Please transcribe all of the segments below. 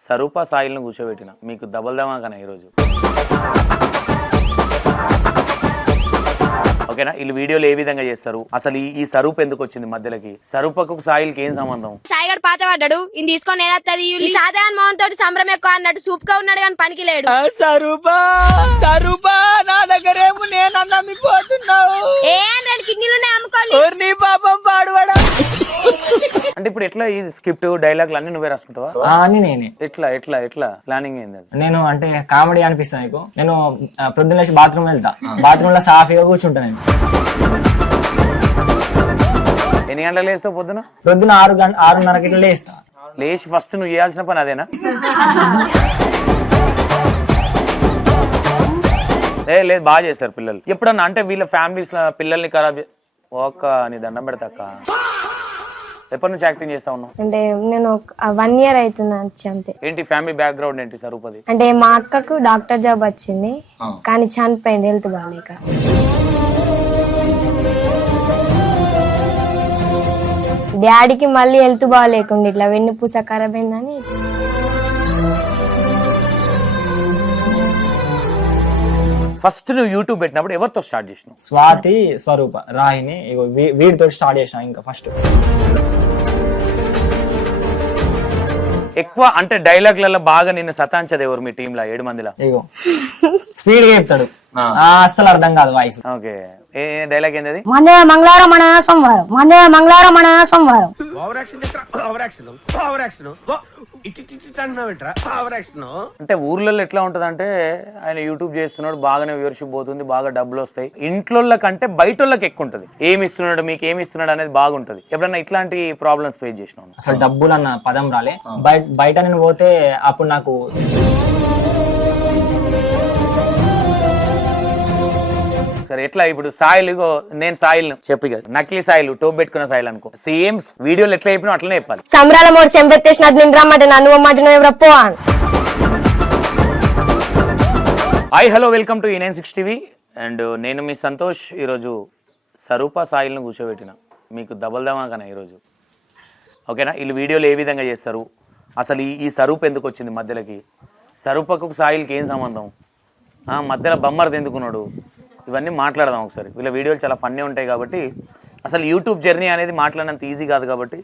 సరూప సాయిల్ని కూర్చోబెట్టిన మీకు డబల్ ధమాకానా ఈరోజు. ఓకేనా? వీళ్ళు వీడియోలు ఏ విధంగా చేస్తారు, అసలు ఈ సరూప్ ఎందుకు వచ్చింది మధ్యలోకి, సరూపకు సాయిల్కి ఏం సంబంధం? సాయి గారు పాత పడ్డాడు, ఇది తీసుకొని ఏదత్తది సాధారణ మోహన్ తోటి సంబరం ఎక్కువ అన్నట్టు సూప్ గా ఉన్నాడు కానీ పనికి లేడు. సరూపా నా దగ్గరేమో నేను నమ్మిపోతున్నావు. ఏ 100 కిడ్నీలు ఉన్నాయి అమ్ముకోవాలి. పాపం పాడువాడా. అంటే ఇప్పుడు ఎట్లా ఈ స్క్రిప్ట్ డైలాగులు అన్ని నువ్వే రాసుకుంటావా? అని నేనే. ఎట్లా ఎట్లా ఎట్లా ప్లానింగ్ ఏంది అది? నేను అంటే కామెడీ అనిపిస్తాను నీకు. నేను ప్రొద్దున లేచి బాత్రూమ్ వెళ్తా, బాత్రూమ్ లో సాఫీగా కూర్చుంటా. నేను ఎన్ని గంటలు లేస్తావు పొద్దున? ప్రొద్దున 6:30 ఇట్లా లేస్తా. లేచి ఫస్ట్ నువ్వు చేయాల్సిన పని అదేనా? లేదు బాగా చేస్తారు పిల్లలు. ఎప్పుడన్నా అంటే వీళ్ళ ఫ్యామిలీస్ పిల్లల్ని ఖరాబ్ ఒక్క నీ దండం పెడతాక. ఎప్పటి నుంచి యాక్టింగ్ చేస్తా ఉన్నావు? అంటే నేను 1 year అవుతుంది వచ్చి అంతే. ఏంటి ఫ్యామిలీ బ్యాక్గ్రౌండ్ ఏంటి సరూపది? అంటే మా అక్కకు డాక్టర్ జాబ్ వచ్చింది కానీ చనిపోయింది హెల్త్ బాగాలేక. డాడీకి మళ్ళీ హెల్త్ బాగాలేకుండా ఇట్లా వెన్నుపూస ఖరాబ్ అయిందని. ఫస్ట్ నువ్వు యూట్యూబ్ పెట్టినప్పుడు ఎవరితో స్టార్ట్ చేసినావు? స్వాతి, స్వరూప, రాహిని వీటితో స్టార్ట్ చేసిన. ఇంకా ఫస్ట్ ఎక్కువ అంటే డైలాగ్లలో బాగా నిన్ను సతాంచదు ఎవరు మీ టీంలో 7 మందిలో? ఇగో స్పీడ్ గా చెప్తాడు, అస్సలు అర్థం కాదు వాయిస్. ఓకే, ఏ డైలాగ్ ఏంది? మండే మంగళవారం మన సోమవారం, మండే మంగళవారం మన సోమవారం. అంటే ఊర్లలో ఎట్లా ఉంటది అంటే ఆయన యూట్యూబ్ చేస్తున్నాడు, బాగానే వ్యూవర్షిప్ పోతుంది, బాగా డబ్బులు వస్తాయి. ఇంట్లో కంటే బయట వాళ్ళకి ఎక్కువ ఉంటది. ఏమి ఇస్తున్నాడు మీకు, ఏమి ఇస్తున్నాడు అనేది బాగుంటది. ఎప్పుడన్నా ఇట్లాంటి ప్రాబ్లమ్స్ ఫేస్ చేసినావు? అసలు డబ్బులు అన్న పదం రాలే. బయట నేను పోతే అప్పుడు నాకు సరే ఎట్లా ఇప్పుడు సాయిల్, నేను సాయిల్ చెప్పి నకిలీ సాయిల్ టోప్ పెట్టుకున్న సాయిల్ అనుకో, సేమ్ వీడియోలు ఎట్లా చెప్పినా అట్లనే చెప్పాలి. సంబరాల మూడు చెంపెత్తేసినట్టు నేను రమ్మంటే నన్ను అమ్మంటే నువ్వు ఎవరో పో. Hi hello, welcome to E96 TV and నేను మీ సంతోష్. ఈరోజు సరూప సాయిల్ని కూర్చోబెట్టిన మీకు డబల్ ధమాకానా ఈరోజు. ఓకేనా? వీళ్ళు వీడియోలు ఏ విధంగా చేస్తారు, అసలు ఈ సరూప్ ఎందుకు వచ్చింది మధ్యలోకి, సరూపకు సాయిల్కి ఏం సంబంధం, మధ్యలో బొమ్మర్ది ఎందుకున్నాడు, ఇవన్నీ మాట్లాడదాం ఒకసారి. వీళ్ళ వీడియోలు చాలా ఫన్నీ ఉంటాయి కాబట్టి, అసలు యూట్యూబ్ జర్నీ అనేది మాట్లాడినంత ఈజీ కాదు కాబట్టి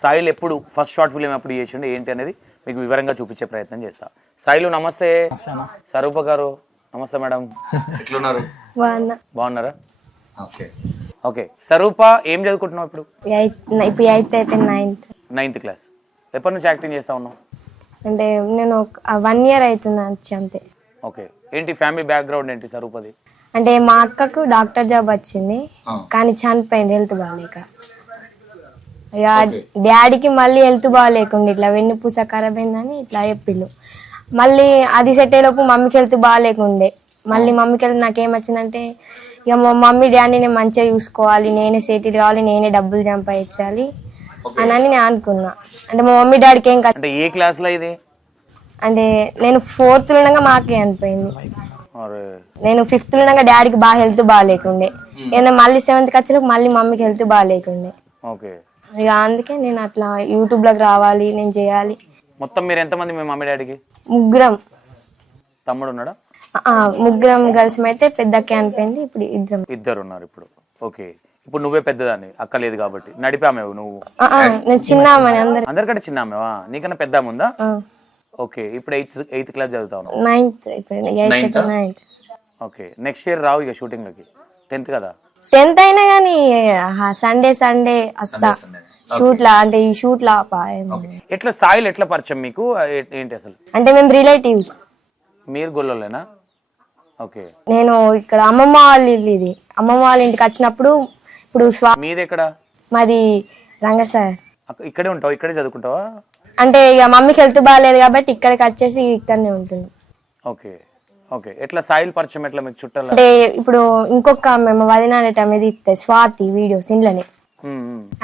సాయిల్ ఎప్పుడు ఫస్ట్ షార్ట్ ఫిలిం ఎప్పుడు చేసిండు ఏంటి అనేది మీకు వివరంగా చూపించే ప్రయత్నం చేస్తా. సాయిలు నమస్తే. సరూప గారు నమస్తే మేడం, ఎట్లున్నారు? బాగున్నారా? ఓకే, సరూప ఏం చదువుకుంటున్నావు ఇప్పుడు? ఇప్పుడు 9th క్లాస్. ఎప్పటి నుంచి యాక్టింగ్ చేస్తా ఉన్నావు? అంటే నేను 1 year అవుతుంది వచ్చి అంతే. ఓకే, ఏంటి ఫ్యామిలీ బ్యాక్గ్రౌండ్ ఏంటి సరూపది? అంటే మా అక్కకు డాక్టర్ జాబ్ వచ్చింది కానీ చనిపోయింది హెల్త్ బాగాలేక. ఇక డాడీకి మళ్ళీ హెల్త్ బాగాలేకుండా ఇట్లా వెన్నుపూస ఖరాబ్ అయిందని ఇట్లా చెప్పిండు. మళ్ళీ అది సెట్ అయ్యేలోపు మమ్మీకి హెల్త్ బాగాలేకుండే. మళ్ళీ మమ్మీకి హెల్త్ నాకేమొచ్చిందంటే ఇక మా మమ్మీ డాడీని నేను మంచిగా చూసుకోవాలి, నేనే సెటిల్ కావాలి, నేనే డబ్బులు సంపాదించాలి అని నేను అనుకున్నా. అంటే మా మమ్మీ డాడీకి ఏం అంటే ఏ క్లాస్ లో ఇది? అంటే నేను 4th ఉండగా మాకే అనిపోయింది. నేను 5th ఉండగా డాడీకి బాగా హెల్త్ బాగాలేకుండే. నేను మళ్ళీ 7th వచ్చేలోపు మళ్ళీ మమ్మీకి హెల్త్ బాగాలేకుండే. ఇక అందుకే నేను అట్లా యూట్యూబ్ లోకి రావాలి, నేను చేయాలి. మొత్తం మీరు ఎంతమంది మీ మమ్మీ డాడీకి? 3. తమ్ముడు ఉన్నాడా? 3 కలిసి అయితే పెద్దకే అనిపోయింది. ఇప్పుడు 2 ఉన్నారు ఇప్పుడు. ఓకే, ఇప్పుడు నువ్వే పెద్దదాన్ని, అక్క లేదు కాబట్టి నడిపామేవు నువ్వు. నేను చిన్నామని అందరికంటే చిన్నామేవా? నీకన్నా పెద్ద ముందా? ఓకే, ఇప్పుడు 8th క్లాస్ చదువుతావు? 9th. ఓకే, నెక్స్ట్ ఇయర్ రావు ఇక షూటింగ్ లోకి. 10th కదా? 10th అయినా కానీ సండే వస్తా షూట్ లా. అంటే ఈ షూట్ లా ఎట్లా సాయిల్ ఎట్లా పరిచయం మీకు ఏంటి అసలు? అంటే మేము రిలేటివ్స్. మీరు గొల్లలేనా? ఓకే, నేను ఇక్కడ అమ్మమ్మ వాళ్ళ ఇల్లు ఇది. అమ్మమ్మ వాళ్ళ ఇంటికి వచ్చినప్పుడు ఇప్పుడు మీది ఎక్కడ? మాది రంగసార్. ఇక్కడే ఉంటావు? ఇక్కడే చదువుకుంటావా? అంటే ఇక మమ్మీకి హెల్త్ బాగాలేదు కాబట్టి ఇక్కడికి వచ్చేసి ఇక్కడనే ఉంటుంది. ఓకే ఓకే, ఎట్లా సాయిల్ పరిచయం ఎట్లా మీకు చుట్టాల? అంటే ఇప్పుడు ఇంకొక మేము వదినానేట మీద ఇస్తే స్వాతి వీడియోస్ ఇంట్లోనే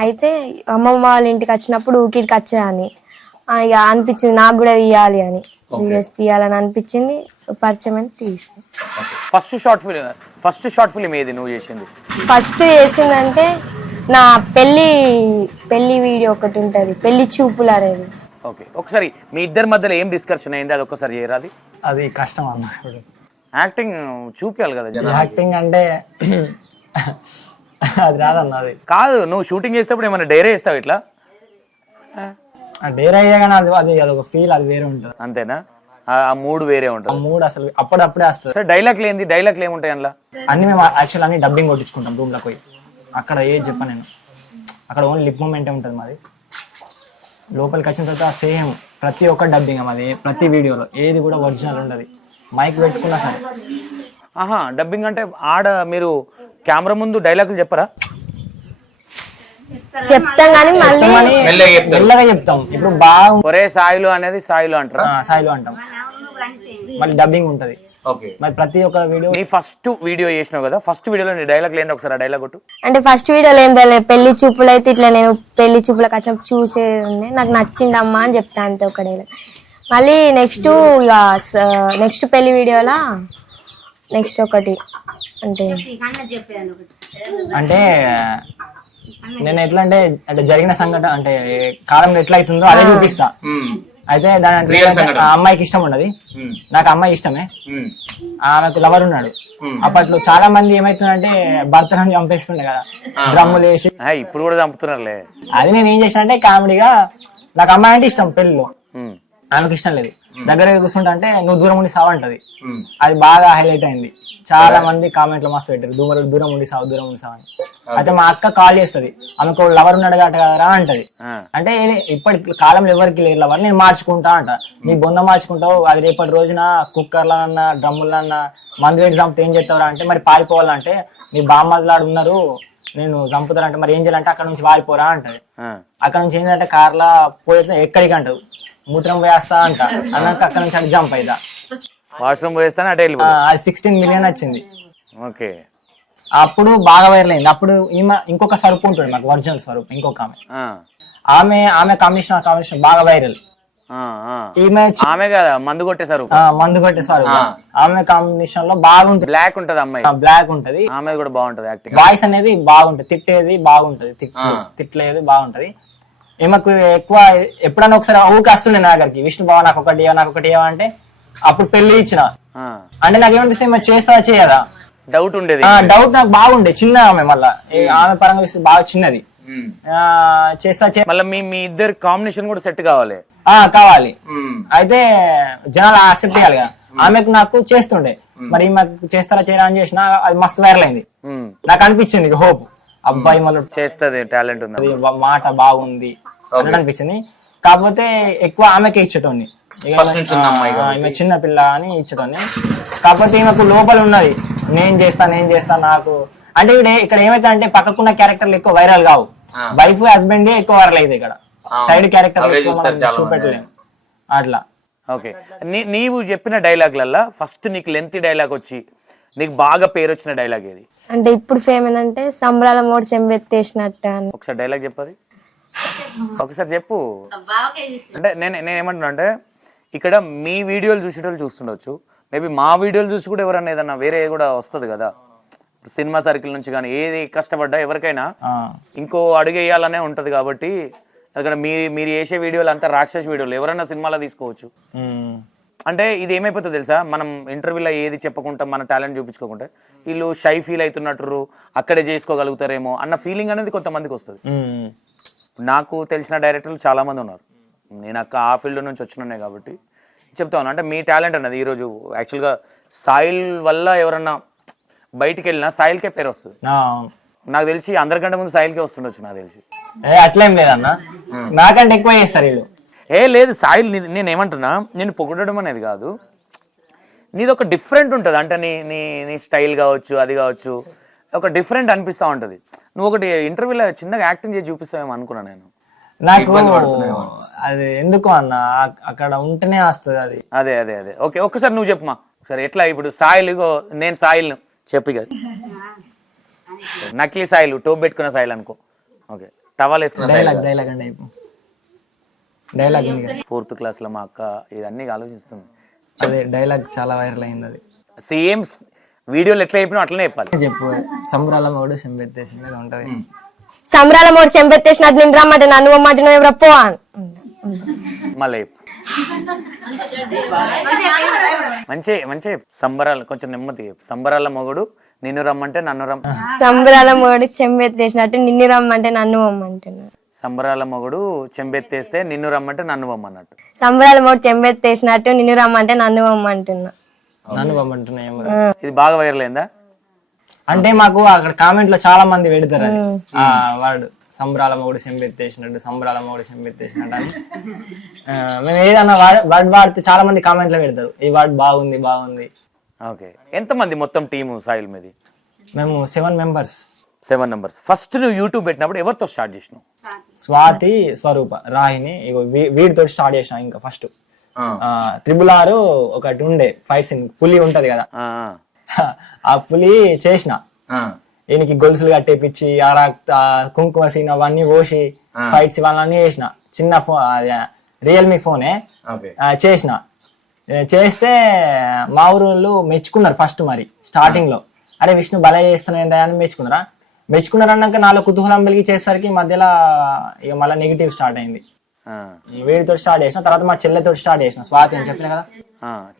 అయితే అమ్మమ్మ వాళ్ళ ఇంటికి వచ్చినప్పుడు ఊరికి వచ్చేదాన్ని. ఇక అనిపించింది నాకు కూడా తీయాలి అని, వీడియోస్ తీయాలని అనిపించింది. పరిచయం అని తీస్తాను. ఫస్ట్ షార్ట్ ఫిలిం ఏది నువ్వు చేసింది? ఫస్ట్ చేసిందంటే నా పెళ్లి వీడియో ఒకటి ఉంటది, పెళ్లి చూపులు అనేది. ఓకే, ఒకసారి మీ ఇద్దరి మధ్యలో ఏం డిస్కషన్ అయింది అది ఒక్కసారి చేయరాది. అది కష్టం అన్న. ఇప్పుడు యాక్టింగ్ చూపించాలి కదా జనాలు. యాక్టింగ్ అంటే అది రాదన్న. అది కాదు, నువ్వు షూటింగ్ చేసేటప్పుడు ఏమైనా డైరీ వేస్తావు ఇట్లా? డేర్ అయ్యా కానీ అది ఒక ఫీల్ అది వేరే ఉంటుంది. అంతేనా? ఆ మూడు వేరే ఆ ఉంటుంది. మూడ్ అసలు అప్పుడప్పుడే వస్తుంది. సరే, డైలాగ్లు ఏంది? డైలాగ్లు ఏముంటాయి అందులో? అన్ని మేము యాక్చువల్ అన్ని డబ్బింగ్ కొట్టించుకుంటాం రూమ్లోకి పోయి. అక్కడ ఏది చెప్పను నేను, అక్కడ ఓన్లీ లిప్ మూమెంటే ఉంటుంది మాది. లోపలికి వచ్చిన తర్వాత సేమ్ ప్రతి ఒక్క డబ్బింగ్ మాది. ప్రతి వీడియోలో ఏది కూడా ఒరిజినల్ ఉండదు. మైక్ పెట్టుకున్నా సరే. ఆహా, డబ్బింగ్ అంటే ఆడ మీరు కెమెరా ముందు డైలాగులు చెప్పరా? చెప్తాం కానీ మళ్ళీ మెల్లగా చెప్తాం. ఇప్పుడు బాగా ఒరే సాయిలు అనేది సాయిలు అంటారా? సాయిలో అంటాం. మళ్ళీ డబ్బింగ్ ఉంటది. ఓకే, మరి ప్రతి ఒక్క వీడియో. నీ ఫస్ట్ వీడియో చేసినావు కదా, ఫస్ట్ వీడియోలో నీ డైలాగ్ లేదు, ఒకసారి ఆ డైలాగ్ కొట్టు. అంటే ఫస్ట్ వీడియోలో ఏం తెలియదు, పెళ్లి చూపులు అయితే ఇట్లా నేను పెళ్లి చూపులకు వచ్చి చూసే ఉండే, నాకు నచ్చిందమ్మా అని చెప్తా అంతే ఒకటే. మళ్ళీ నెక్స్ట్ పెళ్లి వీడియోలా నెక్స్ట్ ఒకటి అంటే నేను ఎట్లా అంటే జరిగిన సంఘటన అంటే కాలంలో ఎట్లా అవుతుందో అదే చూపిస్తా. అయితే దాని ఆ అమ్మాయికి ఇష్టం ఉండదు, నాకు అమ్మాయి ఇష్టమే. ఆమెకు లవర్ ఉన్నాడు. అప్పట్లో చాలా మంది ఏమైతుందంటే భర్తను చంపేస్తుండే కదా, డ్రమ్ములు వేసి. ఇప్పుడు కూడా చంపుతున్నారులే. అది నేను ఏం చేసిన అంటే కామెడీగా, నాకు అమ్మాయి అంటే ఇష్టం పెళ్లిలో, ఆమెకు ఇష్టం లేదు. దగ్గర కూర్చుంటా అంటే నువ్వు దూరం ఉండి సావంటది. అది బాగా హైలైట్ అయింది. చాలా మంది కామెంట్లు మస్తు పెట్టారు, దూరం ఉండి సావు దూరం ఉండి సావు అని. అయితే మా అక్క కాల్ చేస్తుంది, ఆమెకు లవర్ ఉన్నాడు గట కదరా అంటది. అంటే ఇప్పటి కాలంలో ఎవరికి లేరు లవర్, నేను మార్చుకుంటా అంట. నీ బొంద మార్చుకుంటావు, అది రేపటి రోజున కుక్కర్లన్నా డ్రమ్ములన్నా మందు వేడి చంపితే ఏం చేస్తావురా అంటే, మరి పారిపోవాలంటే నీ బామ్మలాడు ఉన్నారు నేను చంపుతారంటే మరి ఏం చేయాలంటే అక్కడ నుంచి వారిపోరా అంటది. అక్కడ నుంచి ఏంటంటే కార్లా పోయేట్లా ఎక్కడికి అంటావు, మూత్రం పోయేస్తా అంట. అన్నాక అక్కడ నుంచి అంటే జంప్ అయిదా, వాష్రూమ్ పోయేస్తాను అటే. అది 16 మిలియన్ వచ్చింది. ఓకే, అప్పుడు బాగా వైరల్ అయింది. అప్పుడు ఈమె ఇంకొక స్వరూప్ ఉంటుంది మాకు, ఒరిజినల్ స్వరూప్ ఇంకొక ఆమె కాంబినేషన్ బాగా వైరల్. ఆమె కదా మందు కొట్టేసారు, మందు కొట్టే స్వరూప్. ఆమె కాంబినేషన్ లో బాగుంటుంది. బ్లాక్ ఉంటది అమ్మాయి, బ్లాక్ ఉంటది. ఆమె కూడా బాగుంటది యాక్టింగ్. వాయిస్ అనేది బాగుంటది, తిట్టేది బాగుంటది, తిట్టలేదు బాగుంటది. ఈమెకు ఎక్కువ ఎప్పుడన్నా ఒకసారి ఊరికి వస్తుండే నా దగ్గరికి, విష్ణు బావ నాకు ఒకటి అంటే అప్పుడు పెళ్లి ఇచ్చిన అంటే నాకు ఏమనిపిస్తే మరి చేస్తా చేయదా డౌట్ ఉండేది. డౌట్ నాకు బాగుండే. చిన్న ఆమె మళ్ళా ఆమె పరంగా చూస్తే బాగా చిన్నది. చేస్తా మళ్ళీ మీ ఇద్దరు కాంబినేషన్ కూడా సెట్ కావాలి. అయితే జనాలు యాక్సెప్ట్ చేయాలి కదా. ఆమెకు నాకు చేస్తుండే, మరి మాకు చేస్తారా చేయరా అని చేసిన అది మస్తు వైరల్ అయింది. నాకు అనిపించింది హోప్, అబ్బాయి మళ్ళీ చేస్తుంది, టాలెంట్ ఉంది, మాట బాగుంది అని అనిపించింది. కాకపోతే ఎక్కువ ఆమెకే ఇచ్చేటోని, ఈమె చిన్న పిల్ల అని ఇచ్చేటోని. కాకపోతే ఈమెకు లోపల ఉన్నది, నేను చేస్తా నాకు అంటే. ఇక్కడ ఏమైతే అంటే పక్కకున్న క్యారెక్టర్లు ఎక్కువ వైరల్ కావు, వైఫ్ హస్బెండ్ ఎక్కువ వైరల్ అయితే ఇక్కడ సైడ్ క్యారెక్టర్ చూపెట్టలేము అట్లా. ఓకే, నీవు చెప్పిన డైలాగ్లల్లా ఫస్ట్ నీకు లెంత్ డైలాగ్ వచ్చి నీకు బాగా పేరు వచ్చిన డైలాగ్ ఏది? అంటే ఇప్పుడు ఫేమ్ ఏంటంటే సంబరాల మోడు చెంబెత్తేసినట్టు అని. ఒకసారి డైలాగ్ చెప్పది, ఒకసారి చెప్పు. అంటే నేనేమంటున్నా అంటే, ఇక్కడ మీ వీడియోలు చూసేటోళ్ళు చూస్తుండొచ్చు, మేబీ మా వీడియోలు చూసి కూడా ఎవరన్నా ఏదన్నా వేరే కూడా వస్తుంది కదా, సినిమా సర్కిల్ నుంచి కానీ ఏది కష్టపడ్డా ఎవరికైనా ఇంకో అడుగు వేయాలనే ఉంటది. కాబట్టి ఎందుకంటే మీరు చేసే వీడియోలు అంతా రాక్షస్ వీడియోలు, ఎవరైనా సినిమాలో తీసుకోవచ్చు. అంటే ఇది ఏమైపోతుందో తెలుసా, మనం ఇంటర్వ్యూలో ఏది చెప్పకుండా మన టాలెంట్ చూపించుకోకుండా వీళ్ళు షై ఫీల్ అవుతున్నట్టు అక్కడే చేసుకోగలుగుతారేమో అన్న ఫీలింగ్ అనేది కొంతమందికి వస్తుంది. నాకు తెలిసిన డైరెక్టర్లు చాలా మంది ఉన్నారు, నేను ఆ ఫీల్డ్ నుంచి వచ్చినానే కాబట్టి చెప్తా ఉన్నా. అంటే మీ టాలెంట్ అన్నది ఈరోజు యాక్చువల్గా సాయిల్ వల్ల ఎవరన్నా బయటికి వెళ్ళినా సాయిల్కే పేరు వస్తుంది. నాకు తెలిసి అందరికంటే ముందు సాయిల్కే వస్తుండొచ్చు నాకు తెలిసి. అట్లేం లేదన్నా, నాకంటే ఎక్కువ చేస్తారు వీళ్ళు. లేదు సాయిల్, నేను ఏమంటున్నా, నేను పొగడడం అనేది కాదు, నీది ఒక డిఫరెంట్ ఉంటుంది. అంటే నీ స్టైల్ కావచ్చు, అది కావచ్చు, ఒక డిఫరెంట్ అనిపిస్తూ ఉంటుంది. నువ్వు ఒకటి ఇంటర్వ్యూలో చిన్నగా యాక్టింగ్ చేసి చూపిస్తావేమో అనుకున్నా నేను. నాకు అది ఎందుకు అన్న, అక్కడ ఉంటేనే వస్తుంది అది. అదే అదే అదే ఓకే, ఒక్కసారి నువ్వు చెప్పమా సరే. ఎట్లా ఇప్పుడు సాయిల్, నేను సాయిల్ను చెప్పి కదా, నకిలీ సాయిల్, టోప్ పెట్టుకున్న సాయిల్ అనుకో, ఓకే, టవల్ వేసుకున్న సాయిల్. డైలాగ్ 4th క్లాస్లో మా అక్క ఇదన్నీ ఆలోచిస్తుంది. అదే డైలాగ్ చాలా వైరల్ అయింది. అది సేమ్ వీడియోలు ఎట్లా చెప్పినా అట్లనే చెప్పాలి. చెప్పు, సంబరాల మోడు చెంబెత్తేసింది ఉంటది. సంబరాల మోడు చెంబెత్తేసినట్టు నేను రమ్మంటే నన్ను రమ్మంటే నువ్వు ఎవరో పో. మళ్ళీ చెప్పు. మంచి సంబరాలు కొంచెం నెమ్మది చెప్పు. సంబరాల మొగుడు నిన్ను రమ్మంటే నన్ను సంబరాల మొగుడు చెంబెత్తేసినట్టు నిన్ను రమ్మంటే నన్ను పొమ్మంటున్నాడు. సంబరాల మొగుడు చెంబెత్తేస్తే నిన్ను రమ్మంటే నన్ను పొమ్మన్నట్టు. సంబరాల మొగుడు చెంబెత్తేసినట్టు నిన్ను రమ్మంటే నన్ను పొమ్మంటున్నా. నన్ను పంపుతున్నాయి ఇది బాగా వైరల్ అయిందా? అంటే మాకు అక్కడ కామెంట్ లో చాలా మంది పెడతారు అది ఆ వర్డ్ సంబరాల మొగుడు చెంబెత్తేసినట్టు, సంబరాల మొగుడు చెంబెత్తేసినట్టు అని. మేము ఏదన్నా వర్డ్ వాడితే చాలా మంది కామెంట్ లో పెడతారు ఈ వర్డ్ బాగుంది బాగుంది. ఓకే, ఎంతమంది మొత్తం టీము సాయిల్ మీది? మేము 7 members. 7 members. ఫస్ట్ నువ్వు యూట్యూబ్ పెట్టినప్పుడు ఎవరితో స్టార్ట్ చేసినావు? స్వాతి, స్వరూప, రాహిని ఇగో వీడితో స్టార్ట్ చేసిన. ఇంకా ఫస్ట్ RRR ఒకటి ఉండే ఫైట్ సీన్, పులి ఉంటది కదా, ఆ పులి చేసిన. ఈయనకి గొలుసులు కట్టేపిచ్చి కుంకుమ సీన్ అవన్నీ పోసి ఫైట్స్ ఇవన్నీ చేసిన. చిన్న ఫోన్, రియల్మీ ఫోనే చేసిన. చేస్తే మా ఊరు మెచ్చుకున్నారు ఫస్ట్. మరి స్టార్టింగ్ లో అరే విష్ణు భలే చేస్తున్నాయి అని మెచ్చుకున్నారు అన్నాక నాలో కుతూహలం వెలిగి చేసేసరికి మధ్యలో ఇక మళ్ళీ నెగిటివ్ స్టార్ట్ అయింది. వీడితో స్టార్ట్ చేసిన, తర్వాత మా చెల్లెతో స్టార్ట్ చేసిన. స్వాతి అని చెప్పిన కదా,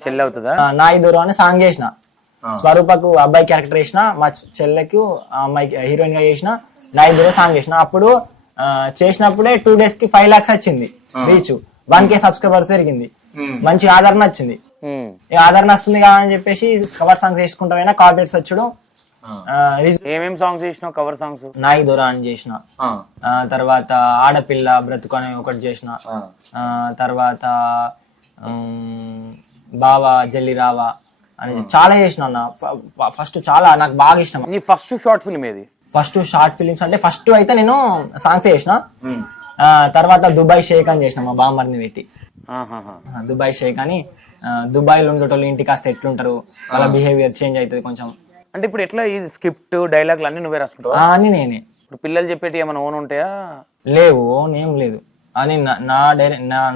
చెల్లె అవుతుందా? నా ఇద్దరు అని సాంగ్ చేసిన. స్వరూపకు అబ్బాయి క్యారెక్టర్ చేసిన, మా చెల్లెకు అమ్మాయి హీరోయిన్ గా చేసిన, నా ఇద్దరు సాంగ్ చేసిన. అప్పుడు చేసినప్పుడే 2 days కి 5 lakhs వచ్చింది రీచ్, 1K సబ్స్క్రైబర్స్ పెరిగింది, మంచి ఆదరణ వచ్చింది. ఆదరణ వస్తుంది కదా అని చెప్పేసి కవర్ సాంగ్స్ చేసుకుంటా, కాపీరైట్స్ వచ్చుడు. ఏమేం సాంగ్స్ చేసినావు కవర్ సాంగ్స్? నాయి దొర అని చేసిన, తర్వాత ఆడపిల్ల బ్రతుకు అని ఒకటి చేసిన, తర్వాత బావా జల్లి రావా అని చాలా చేసిన అన్న. ఫస్ట్ చాలా నాకు బాగా ఇష్టం. నీ ఫస్ట్ షార్ట్ ఫిల్మ్ ఏది? ఫస్ట్ షార్ట్ ఫిలిమ్స్ అంటే ఫస్ట్ అయితే నేను సాంగ్స్ చేసిన, తర్వాత దుబాయ్ షేక్ అని చేసిన మా బామ్మర్ని పెట్టి. దుబాయ్ షేక్ అని, దుబాయ్ లో ఉండేటోళ్ళు ఇంటికి వస్తే ఎట్లుంటారు, వాళ్ళ బిహేవియర్ చేంజ్ అవుతుంది కొంచెం. అంటే ఇప్పుడు ఎట్లా ఈ స్క్రిప్ట్ డైలాగ్లు అన్ని నువ్వే రాసుకుంటావా? అని నేనే. ఇప్పుడు పిల్లలు చెప్పేటి ఏమైనా ఓన్ ఉంటాయా? లేవు, ఏం లేదు. అని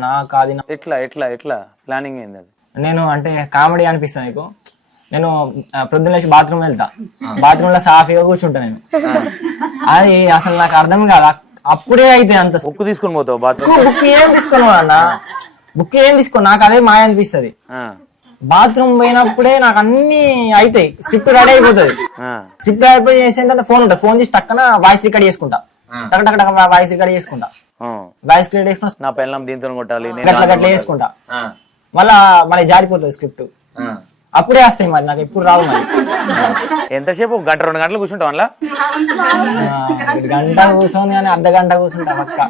నా కాదు. ఎట్లా ఎట్లా ఎట్లా ప్లానింగ్ అయింది అది? నేను అంటే కామెడీ అనిపిస్తాను నీకు. నేను ప్రొద్దున లేచి బాత్రూమ్ వెళ్తా, బాత్రూమ్ లో సాఫీగా కూర్చుంటా నేను. అది అసలు నాకు అర్థం కాదు, అప్పుడే అయితే అంత బుక్ తీసుకుని పోతావు బాత్రూమ్? బుక్ ఏం తీసుకోను అన్న, బుక్ ఏం తీసుకో, నాకు అదే మాయ అనిపిస్తుంది. బాత్రూమ్ పోయినప్పుడే నాకు అన్ని అయితాయి, స్క్రిప్ట్ రెడీ అయిపోతుంది. స్క్రిప్ట్ అయిపోయి చేసేంత ఫోన్ ఉంటుంది, ఫోన్ తీసి టక్కన వాయిస్ రికార్డ్ చేసుకుంటా, టక్ వాయిస్ రికార్డ్ చేసుకుంటా, వాయిస్ రికార్డ్ చేసుకున్నా. నా పిల్లలు దీంతో కొట్టాలి గట్ల చేసుకుంటా, మళ్ళీ జారిపోతుంది స్క్రిప్ట్. అప్పుడే వస్తాయి మరి, నాకు ఎప్పుడు రావు. మరి ఎంతసేపు? 1-2 గంటలు కూర్చుంటావు అలా? గంట కూర్చొని అని అర్ధ గంట కూర్చుంటా పక్క.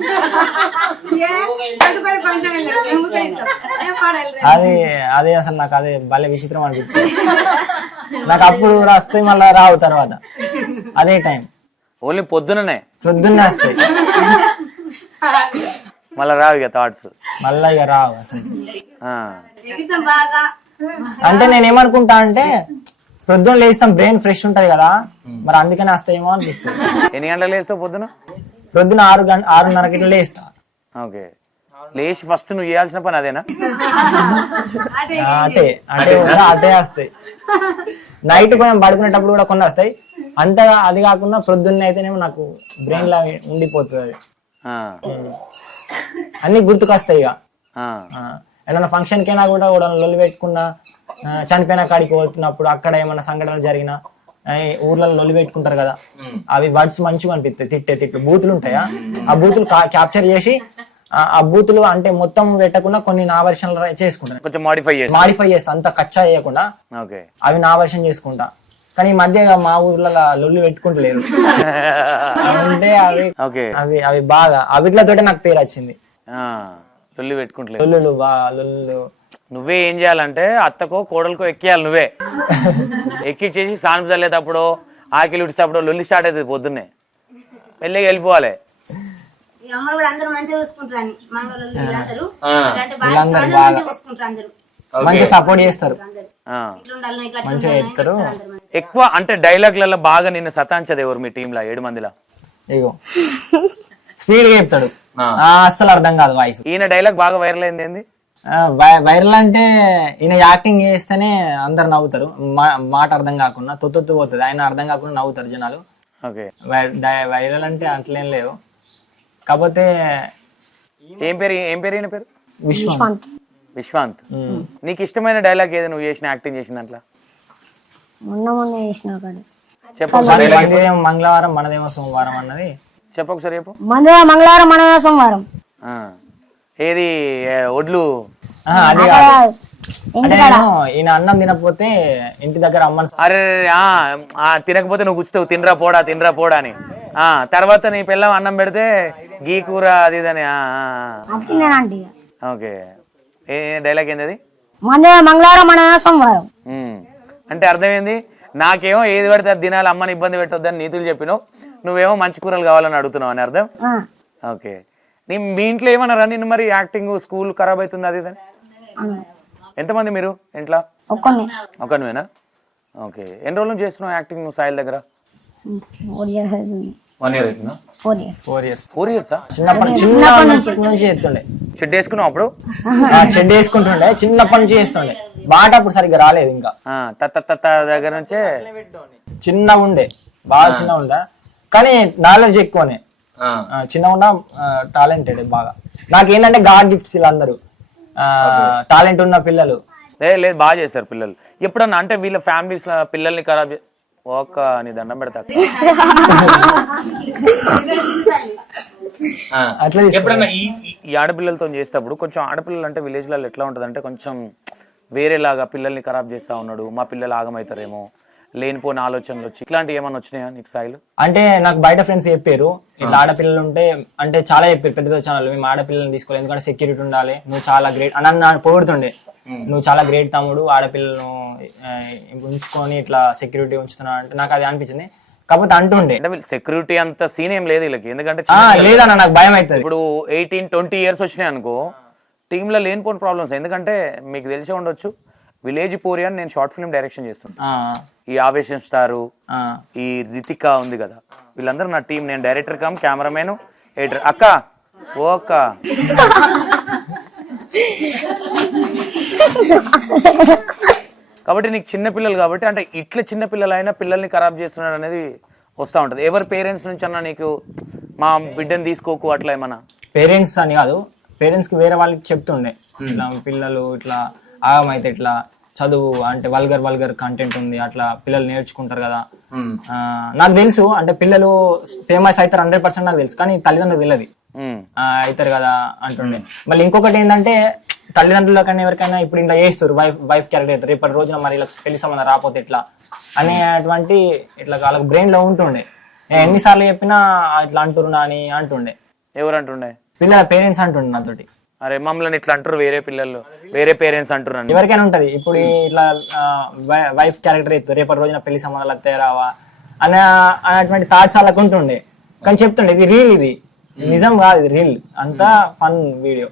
అదే అసలు నాకు అదే భలే విచిత్రం అనిపిస్తుంది. నాకు అప్పుడు వస్తాయి, మళ్ళీ రావు తర్వాత అదే టైం. ఓన్లీ పొద్దుననే వస్తాయి, మళ్ళీ రావు ఇక థాట్స్, మళ్ళీ ఇక రావు అసలు. అంటే నేను ఏమనుకుంటా అంటే పొద్దున్న లేస్తాం, బ్రెయిన్ ఫ్రెష్ ఉంటది కదా, మరి అందుకనే వస్తాయేమో అనిపిస్తుంది. ఎన్ని గంటలు లేస్తావు పొద్దున? పొద్దున 6:30 ఇట్లా లేస్తా. ఓకే, లేచి ఫస్ట్ నువ్వు చేయాల్సిన పని అదేనా? అటే వస్తాయి. నైట్ కొంచెం పడుకునేటప్పుడు కూడా కొన్ని వస్తాయి. అంతగా అది కాకుండా ప్రొద్దున్న అయితేనేమో నాకు బ్రెయిన్ లా ఉండిపోతుంది అది, అన్ని గుర్తుకొస్తాయి. ఇక ఏదైనా ఫంక్షన్ కైనా కూడా లొల్లి పెట్టుకున్నా, చనిపోయిన కాడికి పోతున్నప్పుడు అక్కడ ఏమైనా సంఘటనలు జరిగినా, ఊర్లలో లొల్లి పెట్టుకుంటారు కదా, అవి వర్డ్స్ మంచిగా అనిపిస్తాయి. తిట్లు బూతులు ఉంటాయా, ఆ బూతులు క్యాప్చర్ చేసి, ఆ బూతులు అంటే మొత్తం పెట్టకుండా కొన్ని నా వర్షన్ చేసుకుంటాను, కొంచెం మాడిఫై చేస్తా, అంత కచ్చా చేయకుండా అవి నా వర్షన్ చేసుకుంటా. కానీ ఈ మధ్య మా ఊర్లలో లొల్లి పెట్టుకుంటలేరు అంటే అవి బాగా అవిట్లతోటే నాకు పేరు వచ్చింది. లొల్లి పెట్టుకుంటలేదు. నువ్వే ఏం చేయాలంటే అత్తకో కోడలకో ఎక్కియాలి, నువ్వే ఎక్కిచ్చేసి సానుపు చల్లేటప్పుడు, ఆకిలి ఉడిచేటప్పుడు లొల్లి స్టార్ట్ అవుతుంది. పొద్దున్నే వెళ్ళి వెళ్ళిపోవాలి. మంచిగా సపోర్ట్ చేస్తారు, మంచిగా చెప్తారు. ఎక్కువ అంటే డైలాగ్లలో బాగా నిన్ను సతాంచదు ఎవరు మీ టీంలో 7 మందిలో? ఇగో స్పీడ్ గా చెప్తాడు, అస్సలు అర్థం కాదు వాయిస్. ఈయన డైలాగ్ బాగా వైరల్ అయింది ఏంది? వైరల్ అంటే ఈయన యాక్టింగ్ చేస్తేనే అందరు నవ్వుతారు, మాట అర్థం కాకుండా తొత్తు పోతుంది, ఆయన అర్థం కాకుండా నవ్వుతారు జనాలు. వైరల్ అంటే అట్లేం లేవు. కాకపోతే ఏం పేరు ఈయన పేరు? విశ్వాంత్ విశ్వాంత్. నీకు ఇష్టమైన డైలాగ్ ఏది నువ్వు చేసిన యాక్టింగ్ చేసిన దాంట్లో? మొన్న చేసిన ఒకటి చెప్పు ఒకసారి. మనదేమో మంగళవారం మనదేమో సోమవారం అన్నది చెప్పు ఒకసారి చెప్పు. మంగళవారం మన సోమవారం ఆ. ఏది ఒడ్లు అది కాదు. అంటే నేను ఈయన అన్నం తినకపోతే ఇంటి దగ్గర అమ్మని అరే తినకపోతే నువ్వు కూర్చుతావు తినరా పోడా అని. తర్వాత నీ పిల్లం అన్నం పెడితే గీ కూర అది ఇదని. ఓకే, ఏ డైలాగ్ ఏంది అది? మంగళవారం మన సోమవారం. అంటే అర్థమైంది. నాకేమో ఏది పడితే అది తినాలి, అమ్మని ఇబ్బంది పెట్టొద్దని నీతులు చెప్పినావు, నువ్వేమో మంచి కూరలు కావాలని అడుగుతున్నావు అని అర్థం. ఓకే, మీ ఇంట్లో ఏమన్నారా నిన్ను మరి యాక్టింగ్ స్కూల్ ఖరాబ్ అవుతుంది అది ఇదని? ఎంతమంది మీరు ఇంట్లో? ఒక్కనివేనా? ఓకే, ఎన్ని రోజులు చేస్తున్నావు యాక్టింగ్ నువ్వు సాయిల్ దగ్గర? 1 year అవుతుందా? 4 years. 4 years? చిన్నప్పటి నుంచి చేస్తుండే. చెడ్డ వేసుకున్నావు అప్పుడు? చెడ్డ వేసుకుంటుండే, చిన్నప్పటి నుంచి చేస్తుండే. మాట అప్పుడు సరిగ్గా రాలేదు ఇంకా. తత్త దగ్గర నుంచే చిన్న ఉండే, బాగా చిన్న ఉండే, కానీ నాలెడ్జ్ ఎక్కువనే. చిన్న ఉన్న టాలెంటెడ్ బాగా. నాకేంటంటే గాడ్ గిఫ్ట్స్ వీళ్ళందరూ టాలెంట్ ఉన్న పిల్లలు. లేదు బాగా చేశారు పిల్లలు. ఎప్పుడన్నా అంటే వీళ్ళ ఫ్యామిలీస్ పిల్లల్ని ఖరాబ్ ఒక నీ దండం పెడతా అట్లా ఎప్పుడన్నా ఈ ఆడపిల్లలతో చేసేటప్పుడు కొంచెం ఆడపిల్లలు అంటే విలేజ్లలో ఎట్లా ఉంటుంది అంటే కొంచెం వేరేలాగా పిల్లల్ని ఖరాబ్ చేస్తా ఉన్నాడు, మా పిల్లలు ఆగమవుతారేమో, లేనిపోని ఆలోచనలు వచ్చి ఇట్లాంటివి ఏమన్నా వచ్చినాయా నీకు సాయిలు? అంటే నాకు బయట ఫ్రెండ్స్ చెప్పారు ఇట్లా ఆడపిల్లలు ఉంటే, అంటే చాలా చెప్పారు పెద్ద పెద్ద ఛానల్, మేము ఆడపిల్లల్ని తీసుకోవాలి ఎందుకంటే సెక్యూరిటీ ఉండాలి, నువ్వు చాలా గ్రేట్ అని నన్ను పొగుడుతుండే. నువ్వు చాలా గ్రేట్ తమ్ముడు, ఆడపిల్లలను ఉంచుకొని ఇట్లా సెక్యూరిటీ ఉంచుతున్నా అంటే నాకు అది అనిపించింది. కాకపోతే అంటుండే సెక్యూరిటీ అంత సీన్ ఏం లేదు వీళ్ళకి, ఎందుకంటే లేదన్న నాకు భయం అవుతుంది. ఇప్పుడు 18-20 years వచ్చినాయి అనుకో, టీంలో లేనిపోని ప్రాబ్లమ్స్. ఎందుకంటే మీకు తెలిసే ఉండొచ్చు, విలేజ్ పోరి అని నేను షార్ట్ ఫిల్మ్ డైరెక్షన్ చేస్తుంటా. ఈ ఆవేశం స్టారు, ఈ రితిక ఉంది కదా, వీళ్ళందరూ నా టీం. నేను డైరెక్టర్ కమ్ కెమెరామెన్ ఎడిటర్. అక్క ఓ అక్క కాబట్టి నీకు చిన్న పిల్లలు కాబట్టి, అంటే ఇట్లా చిన్న పిల్లలు అయినా పిల్లల్ని ఖరాబ్ చేస్తున్నాడు అనేది వస్తూ ఉంటుంది. ఎవరి పేరెంట్స్ నుంచి అన్నా నీకు మా బిడ్డని తీసుకోకు అట్లా ఏమన్నా? పేరెంట్స్ అని కాదు, పేరెంట్స్ కి వేరే వాళ్ళకి చెప్తుండే ఇట్లా పిల్లలు ఇట్లా ఆగమైతే ఇట్లా చదువు అంటే వల్గర్ కంటెంట్ ఉంది, అట్లా పిల్లలు నేర్చుకుంటారు కదా. నాకు తెలుసు అంటే పిల్లలు ఫేమస్ అవుతారు 100% నాకు తెలుసు, కానీ తల్లిదండ్రులకు తెలియదు అవుతారు కదా అంటుండే. మళ్ళీ ఇంకొకటి ఏంటంటే తల్లిదండ్రుల కన్నా ఎవరికైనా ఇప్పుడు ఇంట్లో చేస్తారు వైఫ్ క్యారెక్టర్ అవుతారు, రేపటి రోజున మరి ఇలా పెళ్లి సంబంధం రాకపోతే ఇట్లా అనేటువంటి ఇట్లా వాళ్ళకి బ్రెయిన్ లో ఉంటుండే. నేను ఎన్నిసార్లు చెప్పినా ఇట్లా అంటున్నా అని అంటుండే. ఎవరు అంటుండే? పిల్లల పేరెంట్స్ అంటుండే నాతోటి. అరే మమ్మల్ని ఇట్లా అంటారు వేరే పిల్లలు, వేరే పేరెంట్స్ అంటున్నారు. ఎవరికైనా ఉంటది ఇప్పుడు ఇట్లా వైఫ్ క్యారెక్టర్ అవుతుంది, రేపటి రోజున పెళ్లి సంబంధాలు వస్తాయి రావా అనేటువంటి థాట్స్ వాళ్ళకు ఉంటుండే. కానీ చెప్తుండే ఇది రీల్, ఇది నిజం కాదు, ఇది రీల్, అంతా ఫన్ వీడియో.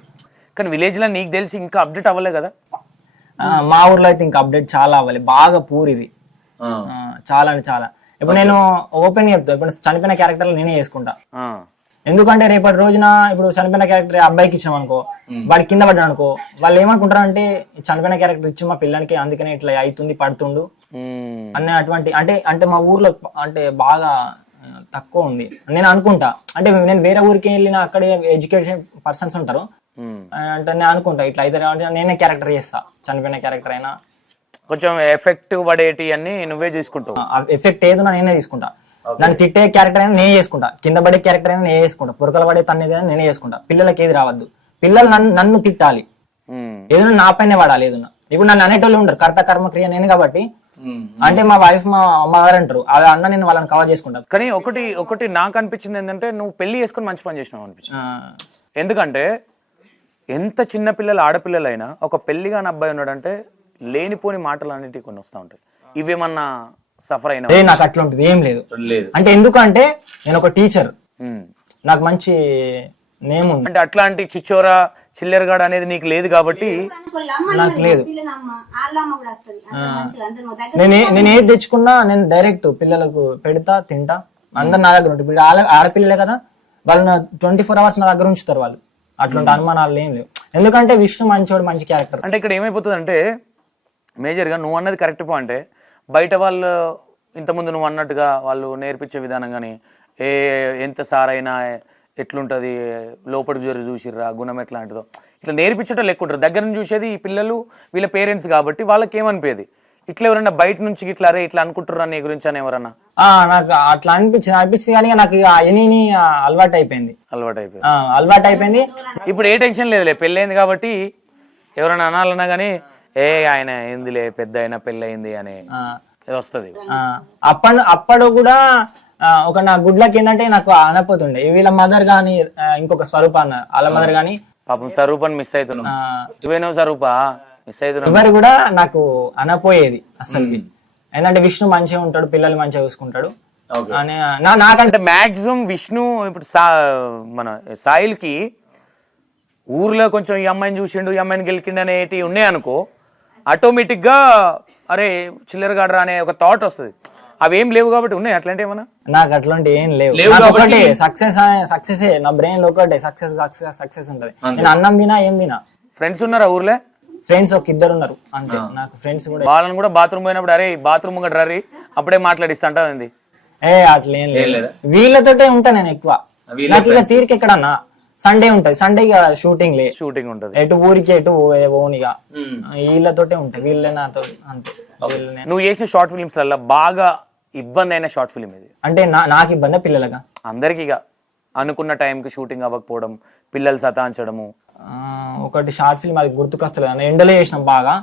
కానీ విలేజ్ లో నీకు తెలిసి ఇంకా అప్డేట్ అవ్వలే కదా? మా ఊర్లో అయితే ఇంకా అప్డేట్ చాలా అవ్వాలి, బాగా పూర్ ఇది చాలా అంటే చాలా. ఇప్పుడు నేను ఓపెన్ చెప్తా, ఇప్పుడు చనిపోయిన క్యారెక్టర్లు నేనే చేసుకుంటా. ఎందుకంటే రేపటి రోజున ఇప్పుడు చనిపోయిన క్యారెక్టర్ అబ్బాయికి ఇచ్చాం అనుకో, వాడి కింద పడ్డాడు అనుకో, వాళ్ళు ఏమనుకుంటారు అంటే చనిపోయిన క్యారెక్టర్ ఇచ్చి మా పిల్లలకి అందుకనే ఇట్లా అవుతుంది పడుతుండు అనే అటువంటి అంటే మా ఊర్లో అంటే బాగా తక్కువ ఉంది నేను అనుకుంటా. అంటే నేను వేరే ఊరికి వెళ్ళినా అక్కడ ఎడ్యుకేషన్ పర్సన్స్ ఉంటారు అంటే నేను అనుకుంటా ఇట్లా అయితే నేనే క్యారెక్టర్ చేస్తా, చనిపోయిన క్యారెక్టర్ అయినా కొంచెం ఎఫెక్ట్ పడేటి అన్ని నువ్వే తీసుకుంటావు. ఎఫెక్ట్ ఏదో నేనే తీసుకుంటా. నన్ను తిట్టే క్యారెక్టర్ అయినా నేనే చేసుకుంటా, కింద పడే క్యారెక్టర్ అయినా నేనే చేసుకుంటా, పురకలు పడే తన్నేది నేనే చేసుకుంటా. పిల్లలకి ఏది రావద్దు, పిల్లలు నన్ను తిట్టాలి, ఏదైనా నా పైన పడాలి. ఏదన్నా ఇప్పుడు నన్ను అనేటోళ్ళు ఉంటారు, కర్త కర్మ క్రియ నేను కాబట్టి, అంటే మా వైఫ్ మా అమ్మగారు అంటారు, అవి అన్న నేను వాళ్ళని కవర్ చేసుకుంటా. కానీ ఒకటి నాకు అనిపించింది ఏంటంటే నువ్వు పెళ్లి చేసుకుని మంచి పని చేసినావు అనిపించింది. ఎందుకంటే ఎంత చిన్న పిల్లలు ఆడపిల్లలైనా ఒక పెళ్లిగాని అబ్బాయి ఉన్నాడంటే లేనిపోని మాటలు అన్నిటి కొన్ని వస్తూ ఉంటాయి. ఇవేమన్నా సఫర్ అయినా? నాకు అట్లా ఉంటుంది ఏం లేదు. అంటే ఎందుకంటే నేను ఒక టీచర్, నాకు మంచి నేమ్ ఉంది. అంటే అట్లాంటి చిచ్చోరా చిల్లెరగాడు అనేది నీకు లేదు కాబట్టి నాకు లేదు. నేను ఏది తెచ్చుకున్నా నేను డైరెక్ట్ పిల్లలకు పెడతా, తింటా, అందరు నా దగ్గర ఉంటుంది. ఆడపిల్లలే కదా, వాళ్ళు 24 hours నా దగ్గర ఉంచుతారు వాళ్ళు, అట్లాంటి అనుమానాలు ఏం లేవు. ఎందుకంటే విష్ణు మంచోడు, మంచి క్యారెక్టర్. అంటే ఇక్కడ ఏమైపోతుంది అంటే మేజర్గా నువ్వు అన్నది కరెక్ట్ పాయింటే, బయట వాళ్ళు ఇంతకుముందు నువ్వు అన్నట్టుగా వాళ్ళు నేర్పించే విధానం కానీ ఎంత సార్ అయినా ఎట్లుంటుంది, లోపలికి జరి చూసిర్రా, గుణం ఎట్లాంటిదో ఇట్లా నేర్పించడం లెక్క ఉంటారు. దగ్గర నుంచి చూసేది ఈ పిల్లలు వీళ్ళ పేరెంట్స్ కాబట్టి వాళ్ళకి ఏమనిపోయేది. ఇట్లా ఎవరైనా బయట నుంచి ఇట్లా అరే ఇట్లా అనుకుంటారు నీ గురించి అని ఎవరన్నా? నాకు అట్లా అనిపించింది కానీ నాకు ఇక ఎనీ అలవాటు అయిపోయింది. అలవాటు అయిపోయింది. ఇప్పుడు ఏ టెన్షన్ లేదులే, పెళ్ళయింది కాబట్టి ఎవరైనా అనాలన్నా కానీ ఆయన ఏందిలే పెద్ద అయినా పెళ్ళయింది అని వస్తుంది. అప్పుడు కూడా ఒక నా గుడ్ లక్ ఏంటంటే నాకు అనపోతుండే వీళ్ళ మదర్ గానీ ఇంకొక స్వరూప అన్న వాళ్ళ మదర్ గానీ పాపం స్వరూపాన్ని మిస్ అవుతున్నావు. నువ్వేనో స్వరూపా మిస్ అవుతున్నావు. ఎవరు కూడా నాకు అనపోయేది అసలు. ఏంటంటే విష్ణు మంచిగా ఉంటాడు, పిల్లలు మంచిగా చూసుకుంటాడు అని నాకంటే మాక్సిమం విష్ణు ఇప్పుడు మన సాయిల్కి ఊర్లో కొంచెం ఈ అమ్మాయిని చూసిండు, ఈ అమ్మాయిని గెలికిండు అనేటివి ఉన్నాయనుకో, ఆటోమేటిక్గా అరే చిల్లరగాడరా అనే ఒక థాట్ వస్తుంది. అవేం లేవు కాబట్టి ఉన్నాయి అట్లాంటి ఏమన్నా? నాకు అట్లాంటి ఏం లేవు. ఒకటే సక్సెస్ నా బ్రెయిన్ లో ఒకటే సక్సెస్ ఉంటది. నేను అన్నం తినా ఏం తినా. ఫ్రెండ్స్ ఉన్నారా ఊర్లో? ఫ్రెండ్స్ ఒక ఇద్దరు ఉన్నారు అంతే. నాకు ఫ్రెండ్స్ కూడా వాళ్ళని కూడా బాత్రూమ్ పోయినప్పుడు అరే బాత్రూమ్ ముంగట రర్రీ అప్పుడే మాట్లాడిస్తా అంటావు. అట్లా ఏం లేదు, వీళ్ళతోటే ఉంటా నేను ఎక్కువ. నాకు ఇక తీరిక ఎక్కడన్నా సండే ఉంటది, సండే షూటింగ్ ఉంటది, ఎటు ఊరికి ఎటు ఓనిగా వీళ్ళతోటే ఉంటాయి. వీళ్ళే నాతో అంతే. నువ్వు చేసిన షార్ట్ ఫిలిమ్స్ వల్ల బాగా ఇబ్బంది అయిన షార్ట్ ఫిలిం ఇది? అంటే నాకు ఇబ్బంది పిల్లలుగా అందరికి అనుకున్న టైంకి షూటింగ్ అవ్వకపోవడం, పిల్లలు సతాంచడము. ఒకటి షార్ట్ ఫిల్మ్ అది గుర్తుకొస్తలేదు, ఎండలో చేసినాం బాగా.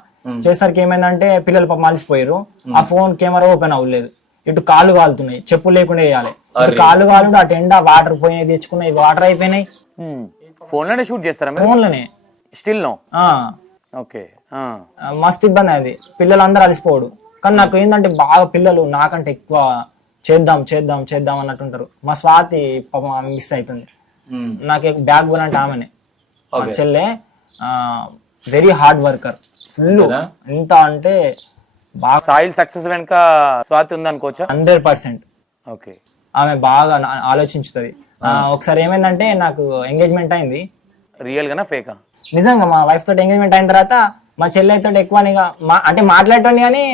చేసరికి ఏమైందంటే పిల్లలు పాపం మలిసిపోయారు, ఆ ఫోన్ కెమెరా ఓపెన్ అవ్వలేదు, ఇటు కాళ్ళు కాలుతున్నాయి, చెప్పులు లేకుండా వేయాలి. కాళ్ళు కాలు అటు ఎండ వాటర్ పోయినాయి, తెచ్చుకున్నాయి వాటర్ అయిపోయినాయి. ఫోన్ లోనే షూట్ చేస్తారా? ఫోన్ లోనే స్టిల్ నో. ఓకే, మస్తు ఇబ్బంది అది, పిల్లలందరూ అలసిపోడు. కానీ నాకు ఏంటంటే బాగా పిల్లలు నాకంటే ఎక్కువ చేద్దాం చేద్దాం చేద్దాం అన్నట్టుంటారు. మా స్వాతి పాపం ఆమె మిస్ అవుతుంది. నాకు బ్యాక్ బోన్ అంటే ఆమెనే. మా చెల్లె వెరీ హార్డ్ వర్కర్, ఫుల్. ఎంత అంటే బాగా సాయిల్ సక్సెస్ వెనుక స్వాతి ఉంది అనుకోవచ్చా? 100%. ఓకే, ఆమె బాగా ఆలోచించుతుంది. ఒకసారి ఏమైందంటే నాకు ఎంగేజ్మెంట్ అయింది. రియల్ గానా ఫేకా? నిజంగా మా వైఫ్ తోటి ఎంగేజ్మెంట్ అయిన తర్వాత మా చెల్లెతో ఎక్కువ అంటే మాట్లాడటం కానీ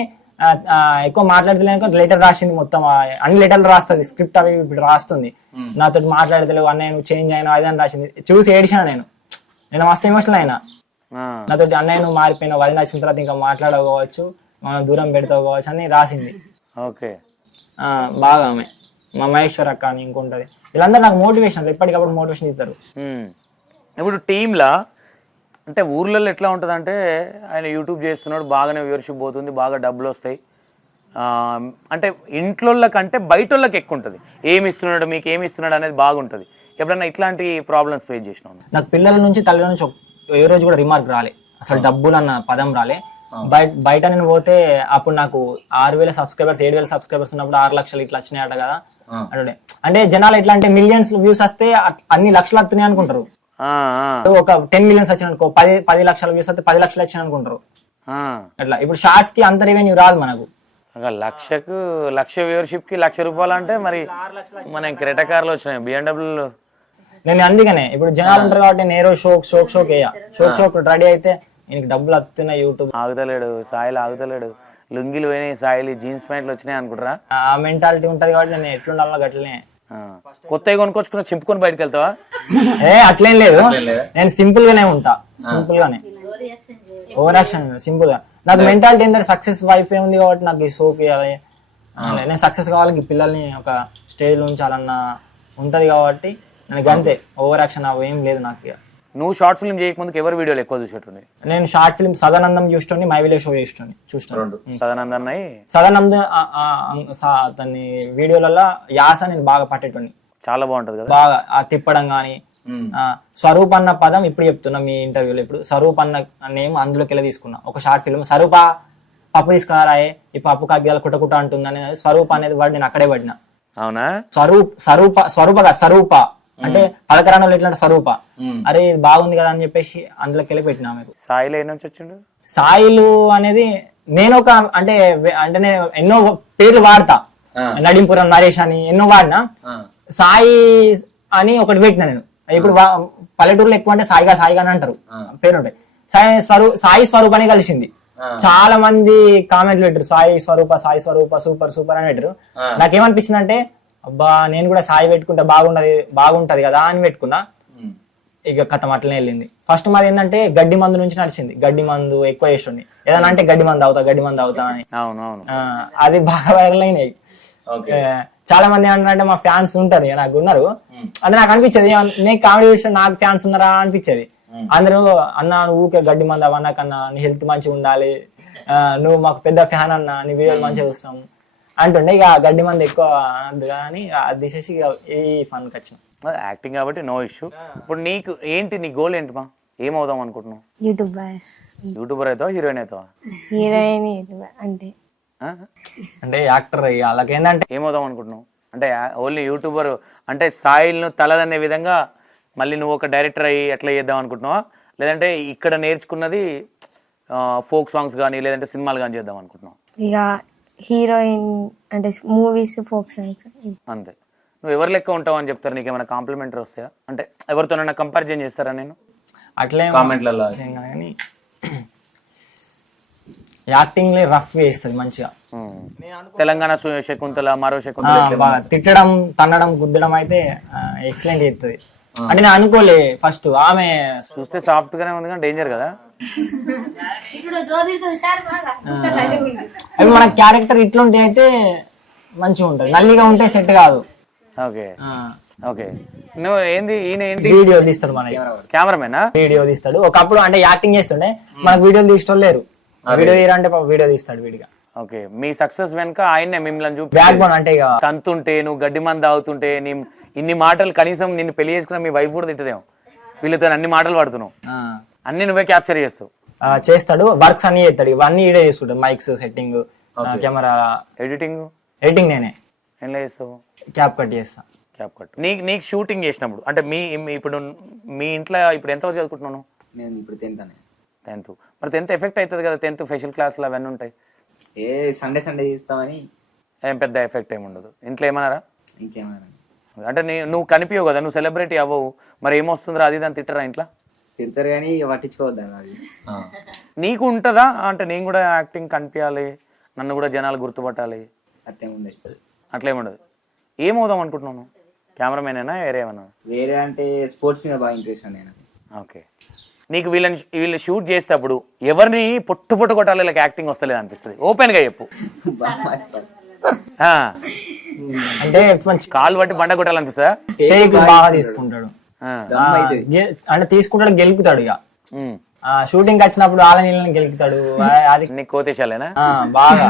ఎక్కువ మాట్లాడతలేక లెటర్ రాసింది. మొత్తం అన్ని లెటర్లు రాస్తుంది, స్క్రిప్ట్ అవి ఇప్పుడు రాస్తుంది. నాతో మాట్లాడతలేవు అన్నయ్య నువ్వు చేంజ్ అయినా అదని రాసింది. చూసి ఏడిచిన నేను మస్తు ఎమోషనల్ అయినా. నాతో అన్నయ్య నువ్వు మారిపోయినావు, అది నచ్చిన తర్వాత ఇంకా మాట్లాడకపోవచ్చు, మనం దూరం పెడతావచ్చు అని రాసింది. ఓకే, బాగా ఆమె మా మహేశ్వర్ అక్క అని ఇంకొంటది. వీళ్ళందరూ నాకు మోటివేషన్, ఎప్పటికప్పుడు మోటివేషన్ ఇస్తారు. ఇప్పుడు టీంలా అంటే ఊర్లలో ఎట్లా ఉంటుంది అంటే ఆయన యూట్యూబ్ చేస్తున్నాడు, బాగానే వ్యూవర్షిప్ పోతుంది, బాగా డబ్బులు వస్తాయి. అంటే ఇంట్లో కంటే బయట వాళ్ళకి ఎక్కువ ఉంటుంది. ఏమి ఇస్తున్నాడు, మీకు ఏమి ఇస్తున్నాడు అనేది బాగుంటుంది. ఎప్పుడన్నా ఇట్లాంటి ప్రాబ్లమ్స్ ఫేస్ చేసినావు? నాకు పిల్లల నుంచి తల్లి నుంచి ఏ రోజు కూడా రిమార్క్ రాలే, అసలు డబ్బులు అన్న పదం రాలే. బయట నేను పోతే అప్పుడు నాకు 6,000 సబ్స్క్రైబర్స్ 7,000 సబ్స్క్రైబర్స్ ఉన్నప్పుడు 6 లక్షలు ఇట్లా వచ్చినాయట కదా. అంటే జనాలు ఎట్లా అంటే మిలియన్స్ వ్యూస్ వస్తే అన్ని లక్షలు వస్తున్నాయి అనుకుంటారు. ఒక 10 మిలియన్స్ వచ్చిన అనుకో, 10 లక్షల వ్యూస్ వస్తే 10 లక్షలు వచ్చిన అనుకుంటారు. అట్లా ఇప్పుడు షార్ట్స్ కి అంత రెవెన్యూ రాదు మనకు. లక్ష వ్యూవర్షిప్ కి ₹1,00,000 అంటే మరి మన క్రెటా కార్లు వచ్చినాయి, BMW. నేను అందుకనే ఇప్పుడు జనాలు ఉంటారు కాబట్టి నేను షోక్ రెడీ అయితే ఈయనకి డబ్బులు వస్తున్నాయి. YouTube ఆగుతలేడు soil, ఆగుతలేడు. లుంగిలు పోయినాయి సాయిల్, జీన్స్ ప్యాంట్లు వచ్చినాయి అనుకుంటారా? ఆ మెంటాలిటీ ఉంటది కాబట్టి నేను ఎట్లుండాలో గట్లనే. కొత్తగా కొనుక్కొచ్చుకున్న చింపుకొని బయటకు వెళ్తావా? అట్లేం లేదు, నేను సింపుల్ గానే ఉంటా, సింపుల్ గానే, ఓవర్ యాక్షన్ సింపుల్ గా. నాకు మెంటాలిటీ ఏంటంటే సక్సెస్ వైఫ్ ఉంది కాబట్టి నాకు ఈ సోప్ ఇవ్వాలి, నేను సక్సెస్ కావాలి, పిల్లల్ని ఒక స్టేజ్ లో ఉంచాలన్న ఉంటది కాబట్టి నాకు అంతే. ఓవర్ యాక్షన్ అవి ఏం లేదు నాకు. నువ్వు షార్ట్ ఫిల్మ్ చేయకముందుకు ఎవరు వీడియోలు ఎక్కువ చూసేటండి? నేను షార్ట్ ఫిల్మ్ సదానందం చూస్తుంది, మై విలేజ్ షో చూస్తాను. సదానందం అతని వీడియోలలో యాస నేను బాగా పట్టేటోని, చాలా బాగుంటది కదా, బాగా ఆ తిప్పడం గానీ. స్వరూప్ అన్న పదం ఇప్పుడు చెప్తున్నా మీ ఇంటర్వ్యూలో. ఇప్పుడు స్వరూప్ అన్న నేమ్ అందులోకి వెళ్ళి తీసుకున్నా. ఒక షార్ట్ ఫిల్మ్ స్వరూప పప్పు తీసుకురాయే, ఈ పప్పు కాగ్యాల కుట్ట ఉంటుంది అనేది స్వరూప్ అనేది వర్డ్ నేను అక్కడే పడినా. అవునా? స్వరూప అంటే పలకరాణంలో ఎట్లా స్వరూప, అరే ఇది బాగుంది కదా అని చెప్పేసి అందులోకి వెళ్ళి పెట్టినా. మీకు సాయిల్ ఏ నుంచి వచ్చిండు? సాయిలు అనేది నేను ఒక అంటే నేను ఎన్నో పేర్లు వాడతా, నడింపురం నరేష్ అని ఎన్నో వాడినా. సాయి అని ఒకటి పెట్టినా నేను. ఇప్పుడు పల్లెటూరులో ఎక్కువ అంటే సాయిగా అని అంటారు, పేరు ఉంటాయి. సాయి స్వరూప్ అని కలిసింది. చాలా మంది కామెంట్లు పెట్టారు సాయి స్వరూప సూపర్ అని పెట్టారు. నాకేమనిపించింది అంటే అబ్బా నేను కూడా సాయి పెట్టుకుంటే బాగుంటది కదా అని పెట్టుకున్నా. ఇక కథం అట్లనే వెళ్ళింది. ఫస్ట్ మాది ఏంటంటే గడ్డి మందు నుంచి నడిచింది. గడ్డి మందు ఎక్కువ చేస్తుండే, ఏదైనా అంటే గడ్డి మందు అవుతా అని. అది బాగా వైరల్ అయినాయి. చాలా మంది ఏమంటారంటే మా ఫ్యాన్స్ ఉంటారు, నాకు ఉన్నారు. అంటే నాకు అనిపించేది నేను కామెడీ చేసిన నాకు ఫ్యాన్స్ ఉన్నారా అనిపించేది. అందరూ అన్న ఊకే గడ్డి మందు అవన్నా కన్నా నీ హెల్త్ మంచిగా ఉండాలి, నువ్వు మాకు పెద్ద ఫ్యాన్ అన్న, నీ వీడియోలు మంచిగా చూస్తాం అంటుండే. ఇక గడ్డి మంది ఎక్కువ అనద్దు కానీ అది తీసేసి ఈ ఫన్కి వచ్చిన. యాక్టింగ్ కాబట్టి నో ఇష్యూ. ఇప్పుడు నీకు ఏంటి, నీ గోల్ ఏంటి మా, ఏమవుదాం అనుకుంటున్నావు? యూట్యూబర్ అవుతావా, హీరోయిన్ అవుతావా? హీరోయిన్ అంటే అంటే యాక్టర్ వాళ్ళకి ఏంటంటే ఏమవుదాం అనుకుంటున్నావు? అంటే ఓన్లీ యూట్యూబర్ అంటే సాయిల్ను తలదనే విధంగా మళ్ళీ నువ్వు ఒక డైరెక్టర్ అయ్యి ఎట్లా చేద్దాం అనుకుంటున్నావా, లేదంటే ఇక్కడ నేర్చుకున్నది ఫోక్ సాంగ్స్ కానీ లేదంటే సినిమాలు కానీ చేద్దాం అనుకుంటున్నావు? ఇక హీరోయిన్ అంటే మూవీస్, ఫోక్ సాంగ్స్ అంతే. నువ్వు ఎవరు లెక్క ఉంటావు అని చెప్తారు, నీకు ఏమైనా కాంప్లిమెంటరీ వస్తాయా? అంటే ఎవరితోనైనా కంపారిజన్ చేస్తారా? నేను అట్లే కామెంట్లలో కానీ యాక్టింగ్ రఫ్ వేస్తుంది మంచిగా. తెలంగాణ శకుంతల, మరో శకుంతల తిట్టడం, తన్నడం, గుద్దడం అయితే ఎక్సలెంట్ చేస్తుంది. అంటే నేను అనుకోలే ఫస్ట్. ఆమె చూస్తే సాఫ్ట్ గానే ఉంది కానీ డేంజర్ కదా. అవి మన క్యారెక్టర్ ఇట్లుంటే అయితే మంచిగా ఉంటది, నల్లిగా ఉంటే సెట్ కాదు. Okay okay. నువ్వు ఏంది, ఈయన ఏంటి వీడియో తీస్తాడు, మన కెమెరామెనా? వీడియో తీస్తాడు. ఒకప్పుడు అంటే యాక్టింగ్ చేస్తుండే, మనకు వీడియోలు తీసుకోలేరు లేరు. వీడియో తీయాలంటే వీడియో తీస్తాడు వీడిగా. ఓకే. మీ సక్సెస్ వెనుక ఆయన్నే మిమ్మల్ని చూపి బ్యాక్ బోన్ అంటే ఇక తంతుంటే, నువ్వు గడ్డి మంది తాగుతుంటే, నీ ఇన్ని మాటలు కనీసం నిన్ను పెళ్లి చేసుకున్న మీ వైఫ్ కూడా తిట్టదేమో, వీళ్ళతో అన్ని మాటలు పడుతున్నావు, అన్ని నువ్వే క్యాప్చర్ చేస్తాడు. వర్క్స్ అన్ని చేస్తాడు, ఇవన్నీ ఈడే చేసుకుంటాడు. మైక్స్ సెట్టింగ్, కెమెరా, ఎడిటింగ్ నేనే. ఎలా చేస్తావు? క్యాప్ కట్ చేస్తా. Cap cut. నీకు షూటింగ్ చేసినప్పుడు అంటే ఇప్పుడు మీ ఇంట్లో ఇప్పుడు ఎంతవరకు చదువుకుంటున్నాను? నేను ఇప్పుడు 10th. మరి 10th ఎఫెక్ట్ అవుతుంది కదా, 10th స్పెషల్ క్లాసులు అవన్నీ ఉంటాయి. సండే చేస్తామని ఏం పెద్ద ఎఫెక్ట్ ఏమి ఉండదు. ఇంట్లో ఏమన్నారా? ఇంకేమన్నా అంటే నువ్వు కనిపించవు కదా, నువ్వు సెలబ్రిటీ అవ్వవు, మరి ఏమొస్తుందిరా అది దాన్ని తిట్టరా ఇంట్లో? తిడతారు కానీ పట్టించుకోవద్దు. అది నీకు ఉంటుందా అంటే నేను కూడా యాక్టింగ్ కనిపించాలి, నన్ను కూడా జనాలు గుర్తుపట్టాలి, అట్లేముండదు? అట్లేముండదు. ఏమవుదాం అనుకుంటున్నాను? కెమెరామెనేనా వేరేమన్నా? వేరే అంటే స్పోర్ట్స్ మీద బాగా ఇంట్రెస్ట్ నేను. ఓకే. నీకు వీళ్ళు షూట్ చేసేటప్పుడు ఎవరిని పొట్టు కొట్టాలి, వీళ్ళకి యాక్టింగ్ వస్తలేదు అనిపిస్తుంది? ఓపెన్గా చెప్పు. అంటే కాలు బట్టి బండ కొట్టాలనిపిస్తుందా? బాగా తీసుకుంటాడు, అంటే తీసుకుంటాడు, గెలుకుతాడు. ఇక షూటింగ్ వచ్చినప్పుడు వాళ్ళని గెలుకుతాడు. అది నీకు కోతేశాలేనా? బాగా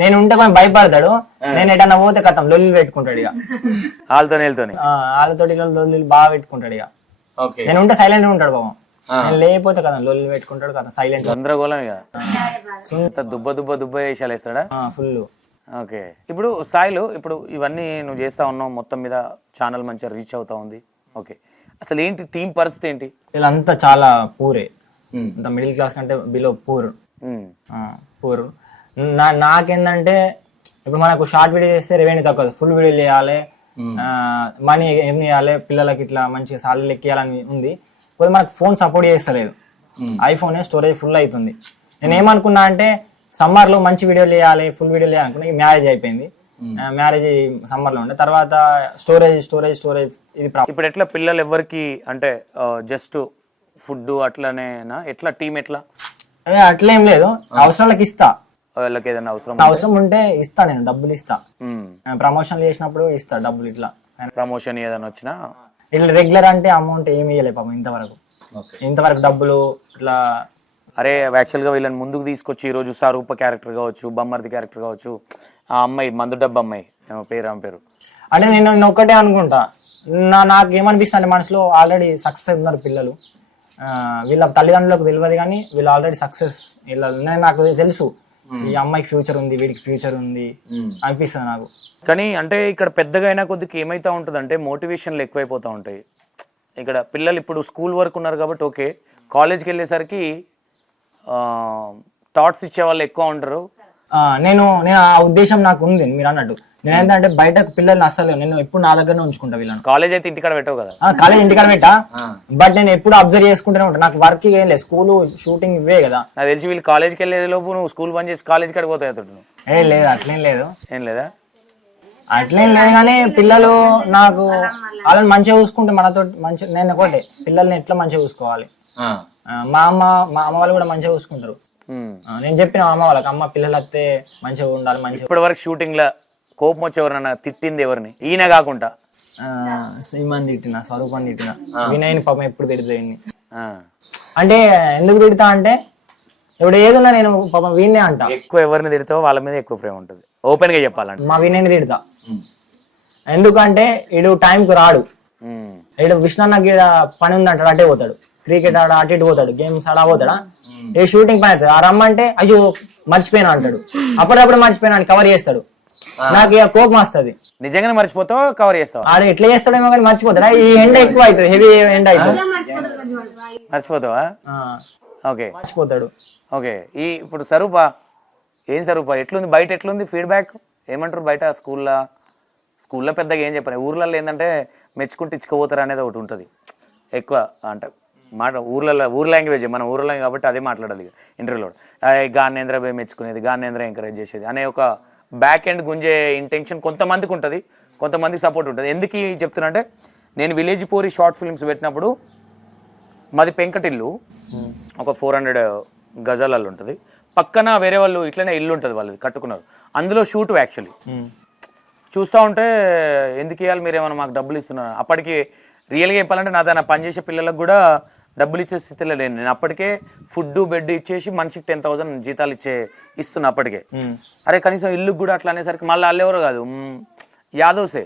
నేను ఉంటే కొంచెం భయపడతాడు. నేను ఎటన్నా పోతే కథం లొల్లి పెట్టుకుంటాడు. ఇక వాళ్ళతో లొల్లి బాగా పెట్టుకుంటాడు. ఇక నేను ఉంటే సైలెంట్ ఉంటాడు బాబు, నేను లేకపోతే కదా లొల్లి పెట్టుకుంటాడు కదా, సైలెంట్ గందరగోళం. ఇక దుబ్బ వేషాలు వేస్తాడా? ఫుల్. ఓకే. ఇప్పుడు సాయిలు, ఇప్పుడు ఇవన్నీ నువ్వు చేస్తా ఉన్నావు, మొత్తం మీద ఛానల్ మంచిగా రీచ్ అవుతా ఉంది. ఓకే. అసలు ఏంటి టీం పరిస్థితి ఏంటి? వీళ్ళంతా చాలా పూరే, అంత మిడిల్ క్లాస్ కంటే బిలో పూర్. నాకేందంటే ఇప్పుడు మనకు షార్ట్ వీడియో చేస్తే రెవెన్యూ తక్కువ, ఫుల్ వీడియో చేయాలి, మనీ ఏం చేయాలి, పిల్లలకి ఇట్లా మంచిగా సాలరీ ఎక్కియాలని ఉంది. పోతే మనకు ఫోన్ సపోర్ట్ చేస్తలేదు, ఐఫోన్ స్టోరేజ్ ఫుల్ అవుతుంది. నేను ఏమనుకున్నా అంటే సమ్మర్ లో మంచి వీడియోలు చేయాలి, ఫుల్ వీడియోలు చేయాలనుకున్నా. మ్యారేజ్ అయిపోయింది, మ్యారేజ్ సమ్మర్ లో ఉండే తర్వాత స్టోరేజ్ ఇది ఇప్పుడు ఎట్లా పిల్లలు ఎవరికి అంటే జస్ట్ ఫుడ్ అట్లనేనా, ఎట్లా టీం ఎట్లా? అట్లేం లేదు, అవసరాలకు ఇస్తా. వాళ్ళకి ఏదైనా అవసరం ఉంటే ఇస్తా, నేను డబ్బులు ఇస్తా. ప్రమోషన్ చేసినప్పుడు ఇస్తా డబ్బులు. ఇట్లా ప్రమోషన్ ఏదైనా వచ్చినా ఇట్లా రెగ్యులర్ అంటే అమౌంట్ ఏమి ఇవ్వలేదు పాపం ఇంతవరకు డబ్బులు ఇట్లా. అరే యాక్చువల్గా వీళ్ళని ముందుకు తీసుకొచ్చి ఈరోజు స్వరూప క్యారెక్టర్ కావచ్చు, బొమ్మర్ది క్యారెక్టర్ కావచ్చు, ఆ అమ్మాయి మందు డబ్బు అమ్మాయి ఆమె పేరు అంటే నేను ఒక్కటే అనుకుంటా, నాకు ఏమనిపిస్తుంది మనసులో ఆల్రెడీ సక్సెస్ ఉన్నారు పిల్లలు. వీళ్ళ తల్లిదండ్రులకు తెలియదు కానీ వీళ్ళు ఆల్రెడీ సక్సెస్. నాకు తెలుసు ఈ అమ్మాయికి ఫ్యూచర్ ఉంది, వీడికి ఫ్యూచర్ ఉంది అనిపిస్తుంది నాకు. కానీ అంటే ఇక్కడ పెద్దగా అయినా కొద్దిగా ఏమైతా ఉంటుంది అంటే మోటివేషన్లు ఎక్కువైపోతూ ఉంటాయి. ఇక్కడ పిల్లలు ఇప్పుడు స్కూల్ వరకు ఉన్నారు కాబట్టి ఓకే, కాలేజ్కి వెళ్ళేసరికి థాట్స్ ఇచ్చే వాళ్ళు ఎక్కువ ఉంటారు. నేను ఆ ఉద్దేశం నాకు ఉంది మీరు అన్నట్టు. నేను ఏంటంటే బయటకు పిల్లల్ని అసలు నేను ఎప్పుడు నా దగ్గరనే ఉంచుకుంటా వీళ్ళని. కాలేజ్ అయితే ఇంటికాడ పెట్టావు కదా? కాలేజ్ ఇంటికాడ పెట్టా, బట్ నేను ఎప్పుడు అబ్జర్వ్ చేసుకుంటూనే ఉంటాను. నాకు వర్క్ ఏం లేదు, స్కూల్ షూటింగ్ ఇవే కదా. నాకు తెలిసి వీళ్ళు కాలేజ్కి వెళ్ళే లోపు నువ్వు స్కూల్ బంద్ చేసి కాలేజ్కి అడిగిపోతాయి. ఏ లేదు, అట్లేం లేదు. ఏం లేదా? అట్లేం లేదు కానీ పిల్లలు నాకు వాళ్ళని మంచిగా చూసుకుంటే మనతో మంచి నేను ఒకటే పిల్లల్ని ఎట్లా మంచిగా చూసుకోవాలి. మా అమ్మ వాళ్ళు కూడా మంచిగా చూసుకుంటారు. నేను చెప్పిన అమ్మ వాళ్ళకి, అమ్మ పిల్లలు వస్తే మంచిగా ఉండాలి మంచిగా. ఇప్పటి వరకు షూటింగ్ లో కోపం వచ్చి ఎవరన్నా తిట్టింది ఎవరిని ఈయన కాకుండా? శ్రీమాన్ తిట్టిన, స్వరూపం తిట్టిన, వినయ్ని పాపం ఎప్పుడు తిడుతుంది. అంటే ఎందుకు తిడతా అంటే ఇప్పుడు ఏదన్నా నేను పాపం వీణ్ణే అంట. ఎక్కువ ఎవరిని తిడతావో వాళ్ళ మీద ఎక్కువ ప్రేమ ఉంటుంది, ఓపెన్ గా చెప్పాలంటే. మా వినయ్ని తిడతా ఎందుకంటే ఇడు టైంకు రాడు. ఇడు విష్ణన్నకి పని ఉందంటాడు, అటే పోతాడు. క్రికెట్ ఆడ అటు ఇటు పోతాడు, గేమ్స్ ఆడ పోతాడా, ఏ షూటింగ్ పని అవుతాడు. ఆ రమ్మంటే అయ్యో మర్చిపోయినా అంటాడు, అప్పుడప్పుడు మర్చిపోయినా అని కవర్ చేస్తాడు. నాకు ఇక కోపం వస్తుంది. నిజంగానే మర్చిపోతావు, కవర్ చేస్తావు? ఆడు ఎట్లా చేస్తాడేమో కానీ మర్చిపోతాడు. ఈ ఎండ ఎక్కువ అవుతుంది, హెవీ ఎండ అవుతుంది, మర్చిపోతావా? ఓకే, మర్చిపోతాడు. ఓకే. ఇప్పుడు స్వరూప ఏం స్వరూప ఎట్లుంది బయట, ఎట్లుంది ఫీడ్బ్యాక్? ఏమంటారు బయట? స్కూల్లో పెద్దగా ఏం చెప్పారు, ఊర్లలో ఏంటంటే మెచ్చుకుంటే ఇచ్చుకోపోతారు అనేది ఒకటి ఉంటుంది ఎక్కువ. అంటే ఊర్ లాంగ్వేజ్, మన ఊర్ లాంగ్వేజ్ కాబట్టి అదే మాట్లాడాలి ఇంటర్వ్యూలో. గానేంద్ర బై మెచ్చుకునేది, గానేంద్ర ఎంకరేజ్ చేసేది అనే ఒక బ్యాక్ ఎండ్ గుంజే ఇంటెన్షన్ కొంతమందికి ఉంటుంది, కొంతమందికి సపోర్ట్ ఉంటుంది. ఎందుకు చెప్తున్నా అంటే, నేను విలేజ్ పోరి షార్ట్ ఫిల్మ్స్ పెట్టినప్పుడు మాది పెంకటిల్లు, ఒక 400 గజాలలో ఉంటుంది. పక్కన వేరే వాళ్ళు ఇట్లనే ఇల్లు ఉంటుంది వాళ్ళది కట్టుకున్నారు, అందులో షూట్ యాక్చువల్లీ. చూస్తూ ఉంటే ఎందుకు ఇవ్వాలి మీరు, ఏమైనా మాకు డబ్బులు ఇస్తున్నారు? అప్పటికి రియల్గా చెప్పాలంటే నా పనిచేసే పిల్లలకు కూడా డబ్బులు ఇచ్చే స్థితిలో లేను నేను. అప్పటికే ఫుడ్ బెడ్ ఇచ్చేసి మనిషికి 10,000 జీతాలు ఇస్తున్నా అప్పటికే. అరే కనీసం ఇల్లు కూడా అట్లా అనేసరికి మళ్ళీ వాళ్ళు ఎవరు కాదు, యాదవ్సే,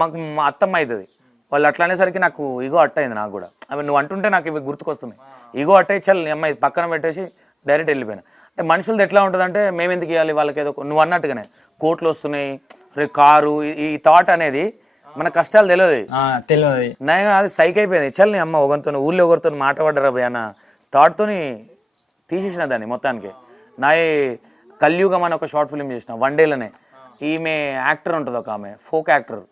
మాకు మా అత్తమ్మ అవుతుంది. వాళ్ళు అట్లా అనేసరికి నాకు ఇగో అట్టయింది. నాకు కూడా అవి నువ్వు అంటుంటే నాకు ఇవి గుర్తుకొస్తున్నాయి. ఇగో అట్టయి చల్ అమ్మాయి పక్కన పెట్టేసి డైరెక్ట్ వెళ్ళిపోయినా. అంటే మనుషులది ఎట్లా ఉంటుంది అంటే, మేము ఎందుకు ఇవ్వాలి వాళ్ళకి, ఏదో నువ్వు అన్నట్టుగానే కోట్లు వస్తున్నాయి, రేపు కారు, ఈ థాట్ అనేది మన కష్టాలు తెలియదు. నేను అది సైక్ అయిపోయింది. చల్ నీ అమ్మ ఒకరితో ఊళ్ళో ఒకరితో మాట్లాడరా భయ్ అన్న థాట్తోని తీసేసిన దాన్ని మొత్తానికి. నా కల్యుగం అని ఒక షార్ట్ ఫిల్మ్ చేసిన 1 డేలోనే. ఈమె యాక్టర్ ఉంటుంది, ఒక ఆమె ఫోక్ యాక్టర్,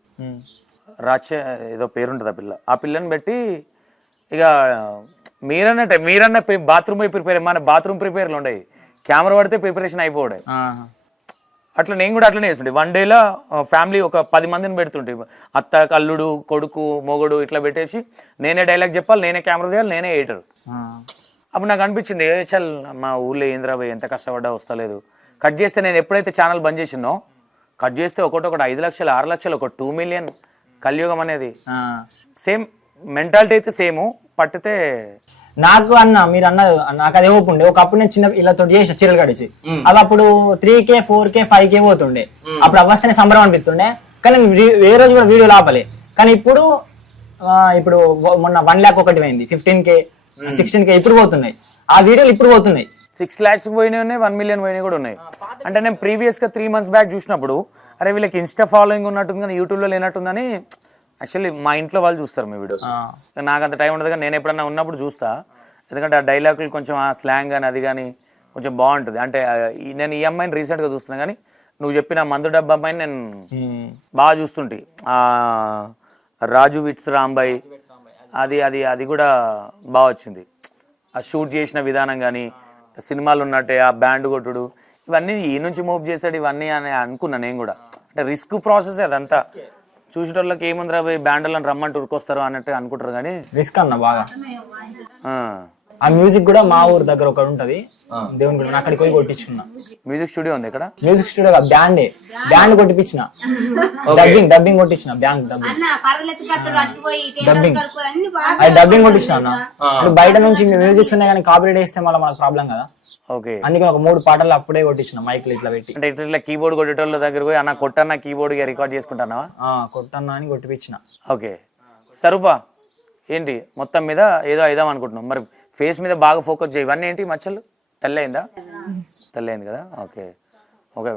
ఏదో పేరుంటుంది ఆ పిల్లని పెట్టి ఇక మీరన్న బాత్రూమ్ పోయి ప్రిపేర్, మన బాత్రూమ్ ప్రిపేర్లు ఉండవు, కెమెరా పడితే ప్రిపరేషన్ అయిపోయాడు. అట్లా నేను కూడా అట్లనే చేస్తుంటే 1 డేలో ఫ్యామిలీ ఒక 10 మందిని పెడుతుంటే, అత్త, అల్లుడు, కొడుకు, మొగుడు ఇట్లా పెట్టేసి నేనే డైలాగ్ చెప్పాలి, నేనే కెమెరా తీయాలి, నేనే ఎడిటర్. అప్పుడు నాకు అనిపించింది, చల్ మా ఊళ్ళో ఏంద్రాబాయ్ ఎంత కష్టపడ్డా వస్తలేదు. కట్ చేస్తే నేను ఎప్పుడైతే ఛానల్ బంద్ చేసినో, కట్ చేస్తే ఒకటి 5 లక్షలు 6 లక్షలు, ఒక 2 మిలియన్ కలియుగం అనేది. సేమ్ మెంటాలిటీ అయితే సేమ్, పట్టితే నాకు అన్న మీరు అన్నది నాకు అదే ఓపు ఉండే. ఒకప్పుడు నేను చిన్న ఇలా తోటి చేసిన చీరలు కడిచి, అవి అప్పుడు 3K 4K 5K పోతుండే. అప్పుడు అవస్థనే సంబరం అనిపిస్తుండే, కానీ ఏ రోజు కూడా వీడియో లాపలే. కానీ ఇప్పుడు మొన్న 1 lakh ఒకటి పోయింది, 15K 16K ఇప్పుడు పోతున్నాయి. ఆ వీడియోలు ఇప్పుడు పోతున్నాయి. 6 lakhs పోయినాయి ఉన్నాయి, 1 million పోయినాయి కూడా ఉన్నాయి. అంటే నేను ప్రీవియస్గా 3 months బ్యాక్ చూసినప్పుడు, అరే వీళ్ళకి ఇన్స్టా ఫాలోయింగ్ ఉన్నట్టుంది కానీ యూట్యూబ్లో లేనట్టుందని. యాక్చువల్లీ మా ఇంట్లో వాళ్ళు చూస్తారు మీ వీడియోస్, నాకు అంత టైం ఉండదు కానీ నేను ఎప్పుడన్నా ఉన్నప్పుడు చూస్తా. ఎందుకంటే ఆ డైలాగులు కొంచెం ఆ స్లాంగ్ కానీ అది కానీ కొంచెం బాగుంటుంది. అంటే నేను ఈ అమ్మాయిని రీసెంట్గా చూస్తున్నా, కానీ నువ్వు చెప్పిన మందు డబ్బా అమ్మాయిని నేను బాగా చూస్తుంటే, రాజు విట్స్ రాంబాయ్, అది కూడా బాగా వచ్చింది. ఆ షూట్ చేసిన విధానం కానీ, సినిమాలు ఉన్నట్టే ఆ బ్యాండ్ కొట్టుడు, ఇవన్నీ ఈ నుంచి మూవ్ చేస్తాడు ఇవన్నీ అని అనుకున్నా నేను కూడా. అంటే రిస్క్ ప్రాసెస్ అదంతా. చూసేటోళ్ళకి ఏముందిరా పోయి బ్యాండ్లను రమ్మంటూ ఉరికొస్తారు అన్నట్టు అనుకుంటారు, కానీ రిస్క్ అన్న బాగా. ఆ మ్యూజిక్ కూడా మా ఊరు దగ్గర ఒకటి ఉంటది, దేవుని గుడి, అక్కడికి పోయి కొట్టించుకున్నా. మ్యూజిక్ స్టూడియో ఉంది ఇక్కడ? మ్యూజిక్ స్టూడియో బ్యాండ్ కొట్టించిన, డబ్బింగ్ కొట్టించిన, డబ్బింగ్ కొట్టించిన అన్న. ఇప్పుడు బయట నుంచి మ్యూజిక్స్ ఉన్నాయి కానీ కాపీరైట్ వేస్తే మళ్ళీ మనకు ప్రాబ్లం కదా. ఓకే, అందుకే ఒక 3 పాటలు అప్పుడే కొట్టించిన మైక్లు ఇట్లా పెట్టి. అంటే ఇట్లా కీబోర్డ్ కొట్టేటోళ్ళ దగ్గర పోయి అన్న కొట్టన్న కీబోర్డ్ రికార్డ్ చేసుకుంటానా? కొట్టన్నా అని కొట్టిపించిన. ఓకే, స్వరూప ఏంటి మొత్తం మీద ఏదో అయిదాం అనుకుంటున్నాం, మరి ఫేస్ మీద బాగా ఫోకస్ చేయి. ఇవన్నీ ఏంటి మచ్చలు? తెల్లయిందా? తెల్లయింది కదా. Okay okay.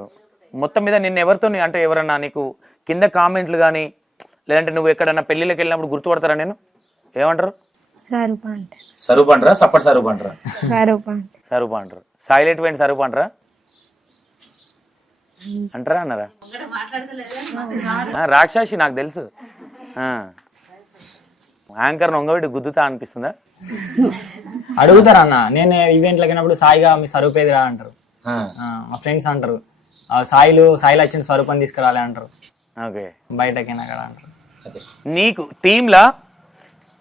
మొత్తం మీద నిన్ను ఎవరితో, అంటే ఎవరన్నా నీకు కింద కామెంట్లు కానీ, లేదంటే నువ్వు ఎక్కడన్నా పెళ్ళిళ్ళకి వెళ్ళినప్పుడు గుర్తుపడతారా? నేను ఏమంటారు? స్వరూప్ అంటారా? సప్పటి స్వరూప్ అంటారా? స్వరూప్ అంటారు. సైలెంట్ పోయింది స్వరూప్ అంటారా? అంటారా అన్నారా? రాక్షసి నాకు తెలుసు. యాంకర్ నొంగబెట్టి గుద్దుతా అనిపిస్తుందా? అడుగుతారా అన్న, నేను ఈవెంట్లకి వెళ్ళినప్పుడు సాయిగా మీ స్వరూపేదిరా అంటారు, మా ఫ్రెండ్స్ అంటారు. సాయిలు వచ్చిన స్వరూపం తీసుకురాలి అంటారు. ఓకే. బయటకైనా అక్కడ అంటారు. నీకు టీంలా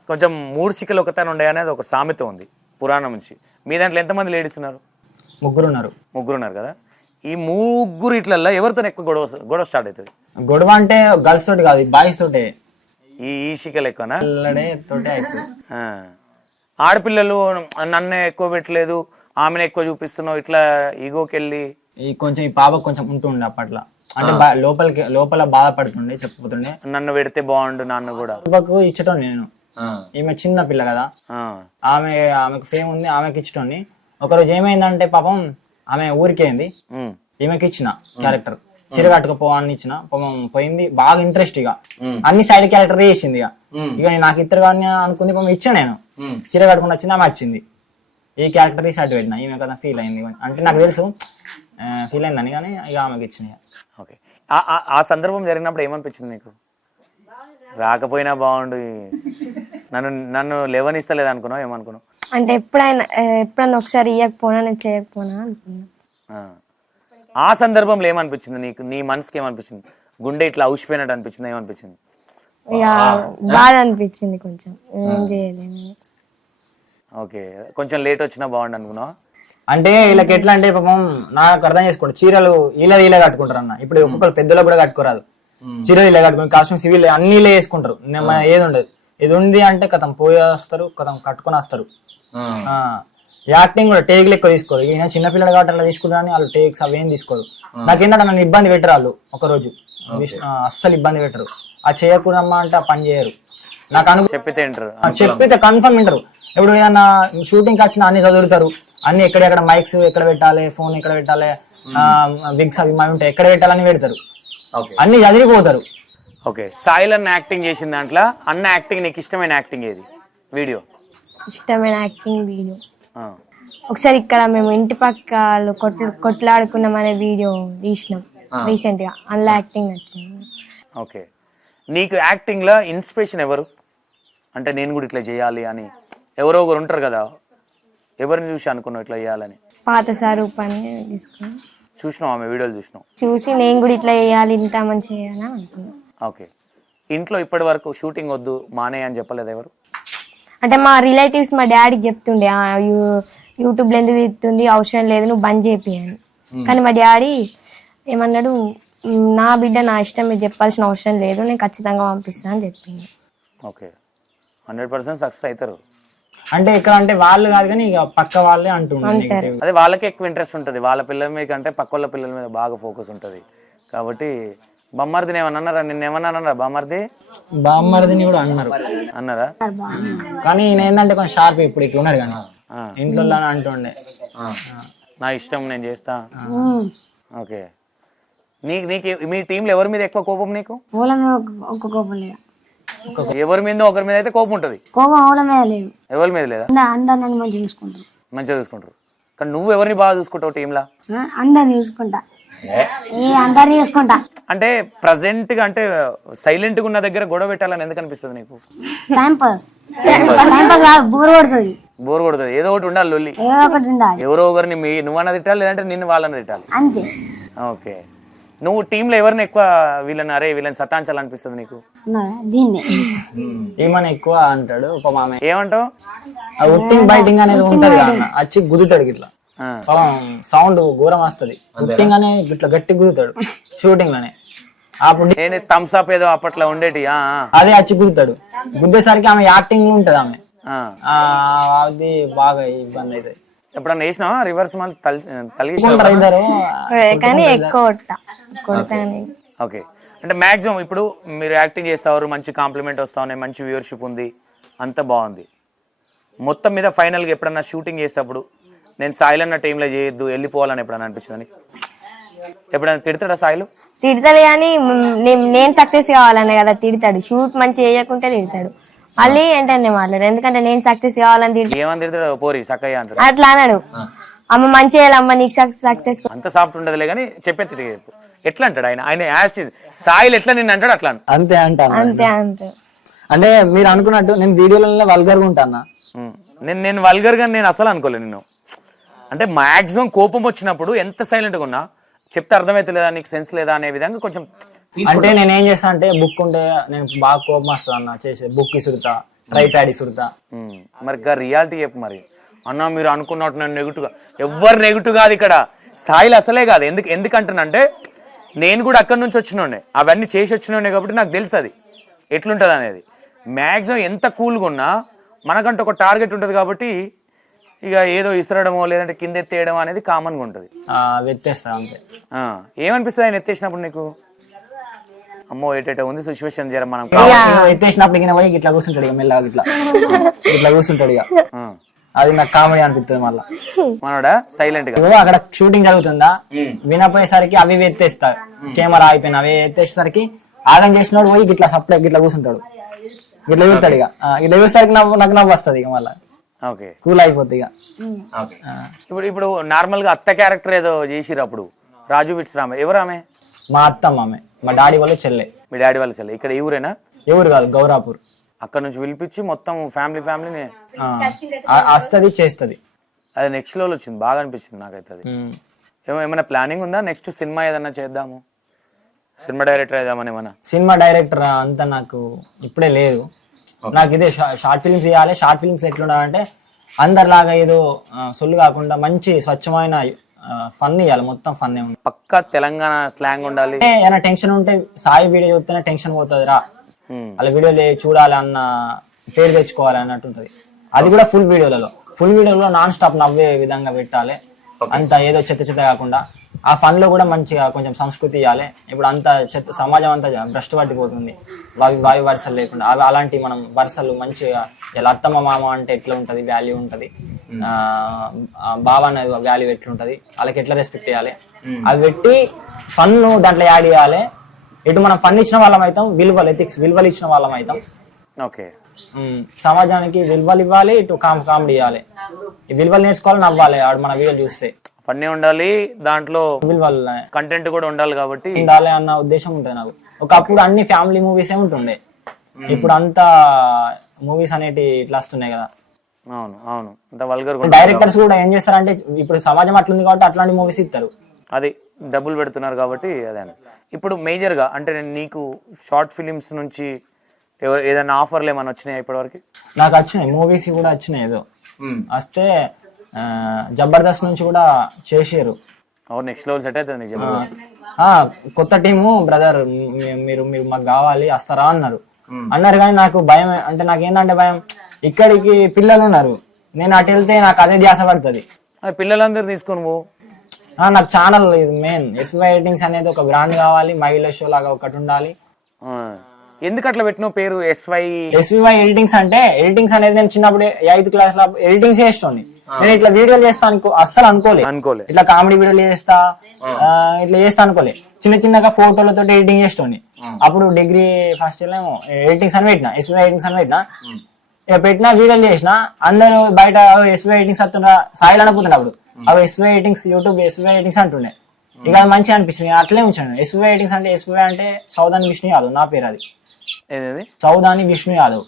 కొంచెం మూడు సిక్కలు ఒకతను ఉండే అనేది ఒక సామెత ఉంది పురాణం నుంచి. మీ దాంట్లో ఎంతమంది లేడీస్ ఉన్నారు? ముగ్గురు ఉన్నారు. ముగ్గురు ఉన్నారు కదా. ఈ ముగ్గురు ఇట్లల్లో ఎవరితో ఎక్కువ గొడవ స్టార్ట్ అవుతుంది? గొడవ అంటే గర్ల్స్ తోటి కాదు, బాయ్స్ తోటే. ఈ సిక్కలు ఎక్కువనా? తోటే అవుతుంది. ఆడపిల్లలు నన్నే ఎక్కువ పెట్టలేదు, ఆమెను ఎక్కువ చూపిస్తున్నావు, ఇట్లా ఈగోకి వెళ్ళి ఈ కొంచెం ఈ పాప కొంచెం ఉంటుండే అప్పట్లో, అంటే లోపల బాధపడుతుండే, చెప్పుతుండే నన్ను పెడితే బాగుండు నాన్న కూడా. పాపకు ఇచ్చటం నేను, ఈమె చిన్న పిల్ల కదా, ఆమెకు ఫేమ్ ఉంది, ఆమెకి ఇచ్చటోని. ఒకరోజు ఏమైందంటే పాపం ఆమె ఊరికేంది, ఈమెకి ఇచ్చిన క్యారెక్టర్ చీర కట్టుకుపో అని ఇచ్చిన, పాపం పోయింది. బాగా ఇంట్రెస్ట్ ఇక అన్ని సైడ్ క్యారెక్టర్ చేసింది. ఇక నాకు ఇద్దరు కానీ అనుకుంది, పాపం ఇచ్చా నేను. చీర కట్టుకుని వచ్చింది, ఆమె వచ్చింది. ఈ క్యారెక్టర్ తీసి అటు పెట్టిన, ఈమె కదా ఫీల్ అయింది. అంటే నాకు తెలుసు ఫీల్ అయిందని, కానీ ఇక ఆమెకి ఇచ్చిన. ఓకే. ఆ సందర్భం జరిగినప్పుడు ఏమనిపించింది నీకు? రాకపోయినా బాగుండు, నన్ను లేవనిస్తలేదు అనుకున్నావు, ఏమనుకున్నావు? అంటే ఎప్పుడైనా ఒకసారి ఇవ్వకపోనా, నేను చేయకపోనా అనుకున్నా. ఆ సందర్భంలో ఏమనిపించింది నీకు? నీ మనసుకి ఏమనిపించింది? గుండె ఇట్లా ఔషిపోయినట్టు అనిపించింది, ఏమనిపించింది? ఇక బాధ అనిపించింది కొంచెం, ఏం చేయలేము. ఓకే. కొంచెం లేట్ వచ్చినా బాగుండు అనుకున్నావా? అంటే వీళ్ళకి ఎట్లా అంటే పాపం నాకు అర్థం చేసుకోండి, చీరలు ఇలా కట్టుకుంటారు అన్న. ఇప్పుడు ఒక్కొక్కరు పెద్దలో కూడా కట్టుకోరాదు, చీరలు ఇలా కట్టుకుని కాస్ట్యూమ్స్ ఇవి అన్ని ఇలా వేసుకుంటారు. ఏది ఉండదు, ఇది ఉంది అంటే కథం పోయేస్తారు, కథం కట్టుకొని వస్తారు. యాక్టింగ్ కూడా టేక్లు ఎక్కువ తీసుకోరు. ఈయన చిన్నపిల్లలు కాబట్టి అలా తీసుకుంటారు, అని వాళ్ళు టేక్స్ అవేం తీసుకోరు. నాకేంటంటే నన్ను ఇబ్బంది పెట్టరు వాళ్ళు, ఒకరోజు అస్సలు ఇబ్బంది పెట్టరు. ఆ చేయకూడమ్మా అంటే ఆ పని చేయరు. నాకు చెప్పితే కన్ఫర్మ్ వింటారు. ఇప్పుడు ఏదన్నా షూటింగ్ కి వచ్చిన అన్ని చదువుతారు, అన్ని ఎక్కడెక్కడ మైక్స్ ఎక్కడ పెట్టాలి, ఫోన్ ఎక్కడ పెట్టాలి, విగ్స్ అవి ఉంటాయి ఎక్కడ పెట్టాలని పెడతారు, అన్ని చదివిపోతారు. ఓకే. సాయిల్ అన్న యాక్టింగ్ చేసిన దాంట్లో అన్న యాక్టింగ్ నీకు ఇష్టమైన యాక్టింగ్ ఏది? వీడియో ఇష్టమైన యాక్టింగ్ వీడియో ఒకసారి ఇక్కడ మేము ఇంటి పక్క కొట్లాడుకున్నాం అనే వీడియో తీసినాం రీసెంట్ గా, అందులో యాక్టింగ్ నచ్చింది. ఓకే. నీకు యాక్టింగ్ లో ఇన్స్పిరేషన్ ఎవరు? అంటే నేను కూడా ఇట్లా చేయాలి అని ఎవరో ఒకరు ఉంటారు కదా, ఎవరిని చూసి అనుకున్నావు ఇట్లా చేయాలని? పాత స్వరూపాన్ని తీసుకున్నాం. చూసినావు? ఆమె వీడియోలు చూసి నేను కూడా ఇట్లా చేయాలి, ఇంత మంచి చేయాలని అనుకున్నాను. ఓకే. ఇంట్లో ఇప్పటి వరకు షూటింగ్ వద్దు మానే అని చెప్పలేదు ఎవరు? అంటే మా రిలేటివ్స్ మా డాడీకి చెప్తుండే, యూట్యూబ్ లో ఎందుకు తీస్తుంది, అవసరం లేదు, నువ్వు బంద్ చేపి అని. కానీ మా డాడీ ఏమన్నాడు, నా బిడ్డ నా ఇష్టం, మీరు చెప్పాల్సిన అవసరం లేదు, నేను ఖచ్చితంగా పంపిస్తాను అని చెప్పింది. ఓకే. 100% సక్సెస్ అవుతారు. అంటే ఇక్కడ అంటే వాళ్ళు కాదు కానీ ఇక పక్క వాళ్ళే అంటుంటారు. అదే వాళ్ళకి ఎక్కువ ఇంట్రెస్ట్ ఉంటుంది, వాళ్ళ పిల్లల మీద కంటే పక్క వాళ్ళ పిల్లల మీద బాగా ఫోకస్ ఉంటుంది. కాబట్టి బామ్మర్దిని ఏమన్నా అన్నారా? నిన్న ఏమన్నా అన్నారా బామ్మర్దిని కూడా అన్నారా? కానీ నేను ఏంటంటే కొంచెం షార్ప్, ఇప్పుడు ఇట్లా ఉన్నాడు కానీ ఇంట్లో అంటుండే నా ఇష్టం నేను చేస్తా. ఓకే. నీకు మీ టీంలో ఎవరి మీద ఎక్కువ కోపం నీకు? ఎవరి మీద ఒకరి మీద అయితే కోపం ఉంటది, ఎవరి మీద లేదా? మంచిగా చూసుకుంటారు. కానీ నువ్వు ఎవరిని బాగా చూసుకుంటావు టీంలా? అంటే ప్రజెంట్ గా అంటే సైలెంట్ గా ఉన్న దగ్గర గొడవ పెట్టాలని ఎందుకు అనిపిస్తుంది నీకు? బోర్ కొడుతుంది. ఏదో ఒకటి ఉండాలి లొల్లి, ఎవరో ఒకరిని నువ్వన్నా తిట్టాలి, లేదంటే నిన్ను వాళ్ళని తిట్టాలి. ఓకే. నువ్వు టీంలో ఎవరిని ఎక్కువ వీళ్ళని సతాంచాలనిపిస్తుంది నీకు? ఏమని ఎక్కువ అంటాడు ఏమంటావు? ఉట్టింగ్ బైటింగ్ అనేది ఉంటది, వచ్చి గుద్దుతాడు ఇట్లా, సౌండ్ ఘోరం వస్తుంది. ఉట్టింగ్ అనే ఇట్లా గట్టి గుద్దుతాడు షూటింగ్ లోనే. అప్పుడు థమ్స్ అప్ ఏదో అప్పట్లో ఉండేటి, అదే వచ్చి గుద్దుతాడు. గుద్దేసరికి ఆమె యాక్టింగ్ లో ఉంటది, ఆమె అది బాగా ఇబ్బంది అవుతుంది. ఎప్పుడన్నా వేసినావా రివర్స్ మాల్ కానీ ఎక్కువ ఓకే. అంటే మాక్సిమం ఇప్పుడు మీరు యాక్టింగ్ చేస్తారు, మంచి కాంప్లిమెంట్ వస్తా ఉన్నాయి, మంచి వ్యూవర్షిప్ ఉంది, అంత బాగుంది. మొత్తం మీద ఫైనల్గా ఎప్పుడన్నా షూటింగ్ చేసేటప్పుడు నేను సాయిల్ అన్న టీంలో చేయొద్దు, వెళ్ళిపోవాలని ఎప్పుడన్నా అనిపించిందని? ఎప్పుడైనా తిడతాడా సాయిలు? తిడతాడు, కానీ నేను సక్సెస్ కావాలనే కదా తిడతాడు. షూట్ మంచి చేయకుంటే తిడతాడు, మళ్ళీ ఏంటంటే మాట్లాడు, ఎందుకంటే నేను సక్సెస్ కావాలని తిడతాడు. ఏమని తిడతాడు? పోరి సక్కయ్య అంటాడు. అట్లా అన్నాడు, అమ్మ మంచి చేయాలమ్మ నీకు సక్సెస్. అంత సాఫ్ట్ ఉండదులే కానీ చెప్పే ఎట్లా అంటాడు ఆయన సాయిల్ ఎట్లా నిన్ను అంటాడు అట్లా అంతే అంతే. అంటే మీరు అనుకున్నట్టు నేను వీడియోలలో వల్గర్ గా ఉంటానా? నేను వల్గర్ గా నేను అసలు అనుకోలేదు నిన్ను. అంటే మాక్సిమం కోపం వచ్చినప్పుడు ఎంత సైలెంట్గా ఉన్నా చెప్తే అర్థమైతే లేదా, నీకు సెన్స్ లేదా అనే విధంగా కొంచెం అంటే నేను ఏం చేస్తా అంటే బుక్ ఉంటే నేను బాగా కోపం వస్తుంది అన్న చేసే బుక్ ఇసురుతా ట్రై ప్యాడ్ ఇసురుతా. మరి రియాలిటీ చెప్పు మరి. అన్న మీరు అనుకున్నట్టు నేను నెగిటివ్గా ఎవ్వరు నెగిటివ్ కాదు ఇక్కడ, సాయిల్ అసలే కాదు. ఎందుకంటానంటే నేను కూడా అక్కడి నుంచి వచ్చినోడే, అవన్నీ చేసి వచ్చినోడే కాబట్టి నాకు తెలుసు అది ఎట్లుంటుంది అనేది. మ్యాక్సిమం ఎంత కూల్గా ఉన్నా మనకంటే ఒక టార్గెట్ ఉంటుంది కాబట్టి ఇక ఏదో ఇస్తడమో లేదంటే కింద ఎత్తేయడం అనేది కామన్గా ఉంటుంది. ఎత్తేస్తా అంతే. ఏమనిపిస్తుంది ఆయన ఎత్తేసినప్పుడు నీకు? అమ్మో ఏటేటో ఉంది సిచ్యువేషన్ జర మనం ఎత్తేసినప్పుడు ఇక పోయి ఇట్లా కూర్చుంటాడు, ఇక మెల్లగా ఇట్లా కూర్చుంటాడు ఇక. అది నాకు కామెడీ అనిపిస్తుంది. మళ్ళీ మనోడా సైలెంట్ గా అక్కడ షూటింగ్ జరుగుతుందా వినపోయేసరికి అవి ఎత్తేస్తా, కెమెరా అయిపోయినా అవి ఎత్తేసరికి ఆగం చేసినోడు పోయి ఇట్లా సప్లై ఇట్లా కూర్చుంటాడు, ఇట్లా చూస్తాడు. ఇక ఇట్లా చూసేసరికి నాకు నవ్వు వస్తుంది. ఇక మళ్ళీ ఓకే కూల్ అయిపోద్ది ఇక. ఇప్పుడు నార్మల్ గా అత్త క్యారెక్టర్ ఏదో చేసిరు అప్పుడు, రాజు విట్స్ రామ. ఎవరు ఆమె? మా అత్తమ్మ ఆమె, మా డాడీ వాళ్ళు చెల్లె. మీ డాడీ వాళ్ళ చెల్లె. ఇక్కడ ఎవరేనా? ఎవరు కాదు, గౌరాపూర్. అక్కడ నుంచి పిలిపించి మొత్తం ఫ్యామిలీని వస్తుంది చేస్తుంది. అది నెక్స్ట్ లెవెల్ వచ్చింది, బాగా అనిపించింది నాకైతే. అది ఏమైనా ప్లానింగ్ ఉందా నెక్స్ట్ సినిమా ఏదన్నా చేద్దాము, సినిమా డైరెక్టర్ అయిదామని? ఏమన్నా సినిమా డైరెక్టర్ అంతా నాకు ఇప్పుడే లేదు. నాకు ఇదే షార్ట్ ఫిల్మ్స్ చేయాలి. షార్ట్ ఫిల్మ్స్ ఎట్లుండాలంటే అందరిలాగా ఏదో సొల్లు కాకుండా మంచి స్వచ్ఛమైన ఫన్ ఇవ్వాలి, మొత్తం ఫన్ ఉంది. పక్కా తెలంగాణ స్లాంగ్ ఉండాలి. ఏమైనా టెన్షన్ ఉంటే సాయి వీడియో చూస్తేనే టెన్షన్ పోతుంది రా, అలా వీడియోలు చూడాలి అన్న పేరు తెచ్చుకోవాలి అన్నట్టు ఉంటుంది. అది కూడా ఫుల్ వీడియోలో నాన్ స్టాప్ నవ్వే విధంగా పెట్టాలి. అంత ఏదో చెత్త కాకుండా ఆ ఫన్ లో కూడా మంచిగా కొంచెం సంస్కృతి ఇవ్వాలి. ఇప్పుడు అంత చెత్త సమాజం అంతా భ్రష్టు పట్టిపోతుంది, వాయు వరుసలు లేకుండా. అవి అలాంటి మనం వరుసలు మంచిగా, ఇలా అత్తమ్మ మామ అంటే ఎట్లా ఉంటుంది, వాల్యూ ఉంటుంది, బావ అనేది వాల్యూ ఎట్లుంటది, వాళ్ళకి ఎట్లా రెస్పెక్ట్ ఇవ్వాలి, అవి పెట్టి ఫన్ దాంట్లో యాడ్ చేయాలి. ఇటు మనం ఫన్ ఇచ్చిన వాళ్ళం అవుతాం, విలువలు ఎథిక్స్ విలువలు ఇచ్చిన వాళ్ళం అవుతాం. ఓకే, సమాజానికి విలువలు ఇవ్వాలి, ఇటు కామెడీ ఇవ్వాలి. ఈ విలువలు నేర్చుకోవాలి, నవ్వాలి ఆడు మన వీడియోలు చూస్తే. ఫన్నీ ఉండాలి, దాంట్లో విలువలు కంటెంట్ కూడా ఉండాలి కాబట్టి ఉండాలి అన్న ఉద్దేశం ఉంటుంది నాకు. ఒకప్పుడు అన్ని ఫ్యామిలీ మూవీస్ ఏ ఉంటుండే, ఇప్పుడు అంతా మూవీస్ అనేటి ఇట్లా వస్తున్నాయి కదా. అవును అంత వల్గర్. డైరెక్టర్స్ కూడా ఏం చేస్తారంటే ఇప్పుడు సమాజం అట్లుంది కాబట్టి అట్లాంటి మూవీస్ ఇస్తారు, అది డబ్బులు పెడుతున్నారు కాబట్టి. అదే ఇప్పుడు మేజర్గా అంటే నీకు షార్ట్ ఫిలిమ్స్ నుంచి ఏదైనా ఆఫర్లు ఏమైనా వచ్చినాయి ఇప్పటివరకు? నాకు వచ్చినాయి, మూవీస్ కూడా వచ్చినాయి. ఏదో వస్తే జబర్దస్త్ నుంచి కూడా చేసారు. నెక్స్ట్ లెవెల్ సెట్ అవుతుంది జబర్దస్త్. కొత్త టీము బ్రదర్, మీరు మాకు కావాలి వస్తారా అన్నారు కానీ నాకు భయం. అంటే నాకు ఏంటంటే భయం, ఇక్కడికి పిల్లలు ఉన్నారు, నేను అటు వెళ్తే నాకు అదే ధ్యాస పడుతుంది. పిల్లలందరూ తీసుకొని పో. నాకు ఛానల్ ఇది మెయిన్, ఎస్వై ఎడిటింగ్స్ అనేది ఒక బ్రాండ్ కావాలి, మహిళ షో లాగా ఒకటి ఉండాలి. ఎందుకు అట్లా పెట్టిన పేరు ఎస్వై ఎడిటింగ్స్? అంటే ఎడిటింగ్స్ అనేది నేను చిన్నప్పుడు 8th క్లాస్ లో ఎడిటింగ్స్ చేస్తాను. నేను ఇట్లా వీడియోలు చేస్తా అస్సలు అనుకోలే. ఇట్లా కామెడీ వీడియోలు చేస్తా, ఇట్లా చేస్తా అనుకోలే. చిన్నగా ఫోటోలతో ఎడిటింగ్ చేస్తాను. అప్పుడు డిగ్రీ ఫస్ట్ ఇయర్ ఏమో ఎడిటింగ్స్ అని పెట్టినా, ఎస్వై ఎడిటింగ్స్ అని పెట్టినా వీడియోలు చేసిన. అందరూ బయట ఎస్వై ఎడిటింగ్స్ వస్తుండ్రా సాయిల్ అనుకుంటున్నా. అప్పుడు అవి SY editings, YouTube SY editings అంటుండే. ఇక అది మంచిగా అనిపిస్తుంది, అట్లే ఉంచాను. ఎస్వై ఎడిటింగ్స్ అంటే ఎస్వై అంటే సౌదాని విష్ణు యాదవ్ నా పేరు. అది సౌదాని విష్ణు యాదవ్.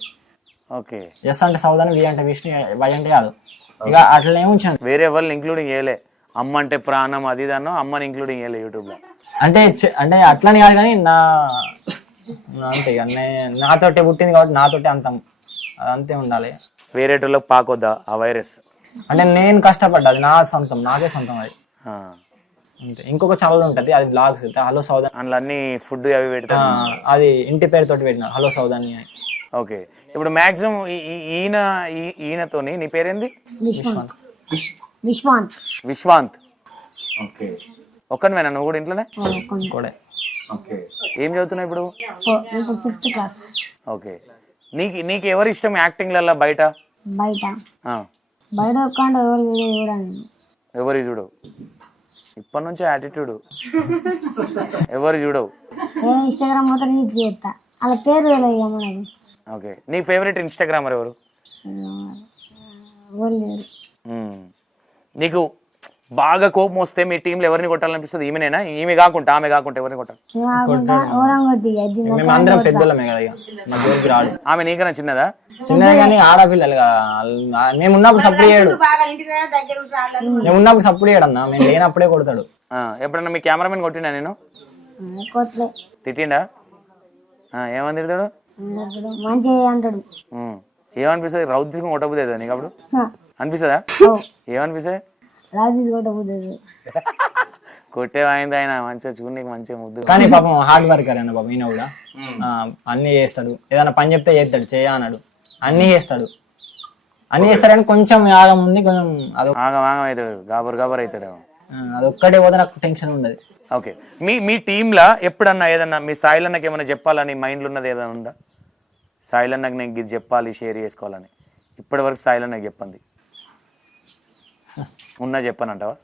ఓకే, ఎస్ అంటే సౌదాని, వి అంటే విష్ణు, వై అంటే యాదవ్. ఇక అట్లనే ఉంచాను. వేరే వాళ్ళని ఇంక్లూడింగ్ చేయలే. అమ్మ అంటే ప్రాణం అది దాన్ని అమ్మని ఇంక్లూడింగ్ చేయలే యూట్యూబ్ లో. అంటే అట్లని కాదు కానీ అంతే ఇక నాతోటే పుట్టింది కాబట్టి నాతోటే అంతం, అదంతే ఉండాలి. వేరే వాళ్ళకి పాకొద్దా ఆ వైరస్? అంటే నేను కష్టపడ్డా, అది నా సొంతం, నాకే సొంతం. అది అంతే. ఇంకొక ఛానల్ ఉంటది, అది బ్లాగ్స్, హలో సౌదాని. అందులో అన్ని ఫుడ్ అవి పెడతా, అది ఇంటి పేరుతోటి పెట్టిన హలో సౌదాని అని. ఓకే, ఇప్పుడు మాక్సిమం ఈయనతోని నీ పేరేంది? విశ్వాంత్. ఓకే, ఒక్కనివేనా నువ్వు కూడా ఇంట్లోనే? ఏం చదువుతున్నావు ఇప్పుడు? ఓకే, నీకు ఎవరు ఇష్టం యాక్టింగ్లలో బయట? ఎవరు చూడవు ఇప్పటి నుంచి యాటిట్యూడ్, ఎవరు చూడవు. ఓకే, నీ ఫేవరెట్ ఇన్స్టాగ్రామర్ ఎవరు? నీకు బాగా కోపం వస్తే మీ టీంలో ఎవరిని కొట్టాలనిపిస్తుంది? ఈమెనేనా? ఆమె కాకుండా ఎవరిని కొట్టాలి? మేమందరం పెద్దోళ్ళమే కదా, రాడు. ఆమె నీకన్నా చిన్నదా? చిన్నది కానీ ఆడపిల్లలు కదా. మేము ఉన్నప్పుడు సపోర్ట్ చేయడు, మేము ఉన్నప్పుడు సపోర్ట్ చేయడన్నా, మేము లేనప్పుడే కొడతాడు. ఎప్పుడన్నా మీ కెమెరామెన్ కొట్టినా నేను? తిట్టిండా ఏమని తిడతాడు మంచిగా అంటాడు. ఏమనిపిస్తుంది రౌత్ తీసుకుని కొట్టబుద్ది అవుతుంది నీకు అప్పుడు అనిపిస్తుందా ఏమనిపిస్తుంది కొట్టేవాయింది ఆయన మంచిగా చూడు నీకు మంచిగా ముద్దు కానీ పాపం హార్డ్ వర్కర్ అన్న పాపం ఈయన కూడా అన్ని చేస్తాడు, ఏదైనా పని చెప్తే చేస్తాడు, చేయ అన్నాడు, అన్ని చేస్తాడు కానీ కొంచెం యాగం ఉంది, కొంచెం ఆగం అవుతాడు, గాబర్ అవుతాడు. అదొక్కటే పోతే నాకు టెన్షన్ ఉండదు. ఓకే, మీ టీంలో ఎప్పుడన్నా ఏదన్నా మీ సాయిలన్నకి ఏమైనా చెప్పాలని మైండ్లో ఉన్నది ఏదైనా ఉందా? సాయిలన్నకి నేను ఇది చెప్పాలి, షేర్ చేసుకోవాలని ఇప్పటి వరకు సాయిలన్నకి చెప్పండి ఉన్నా చెప్పానంటావా?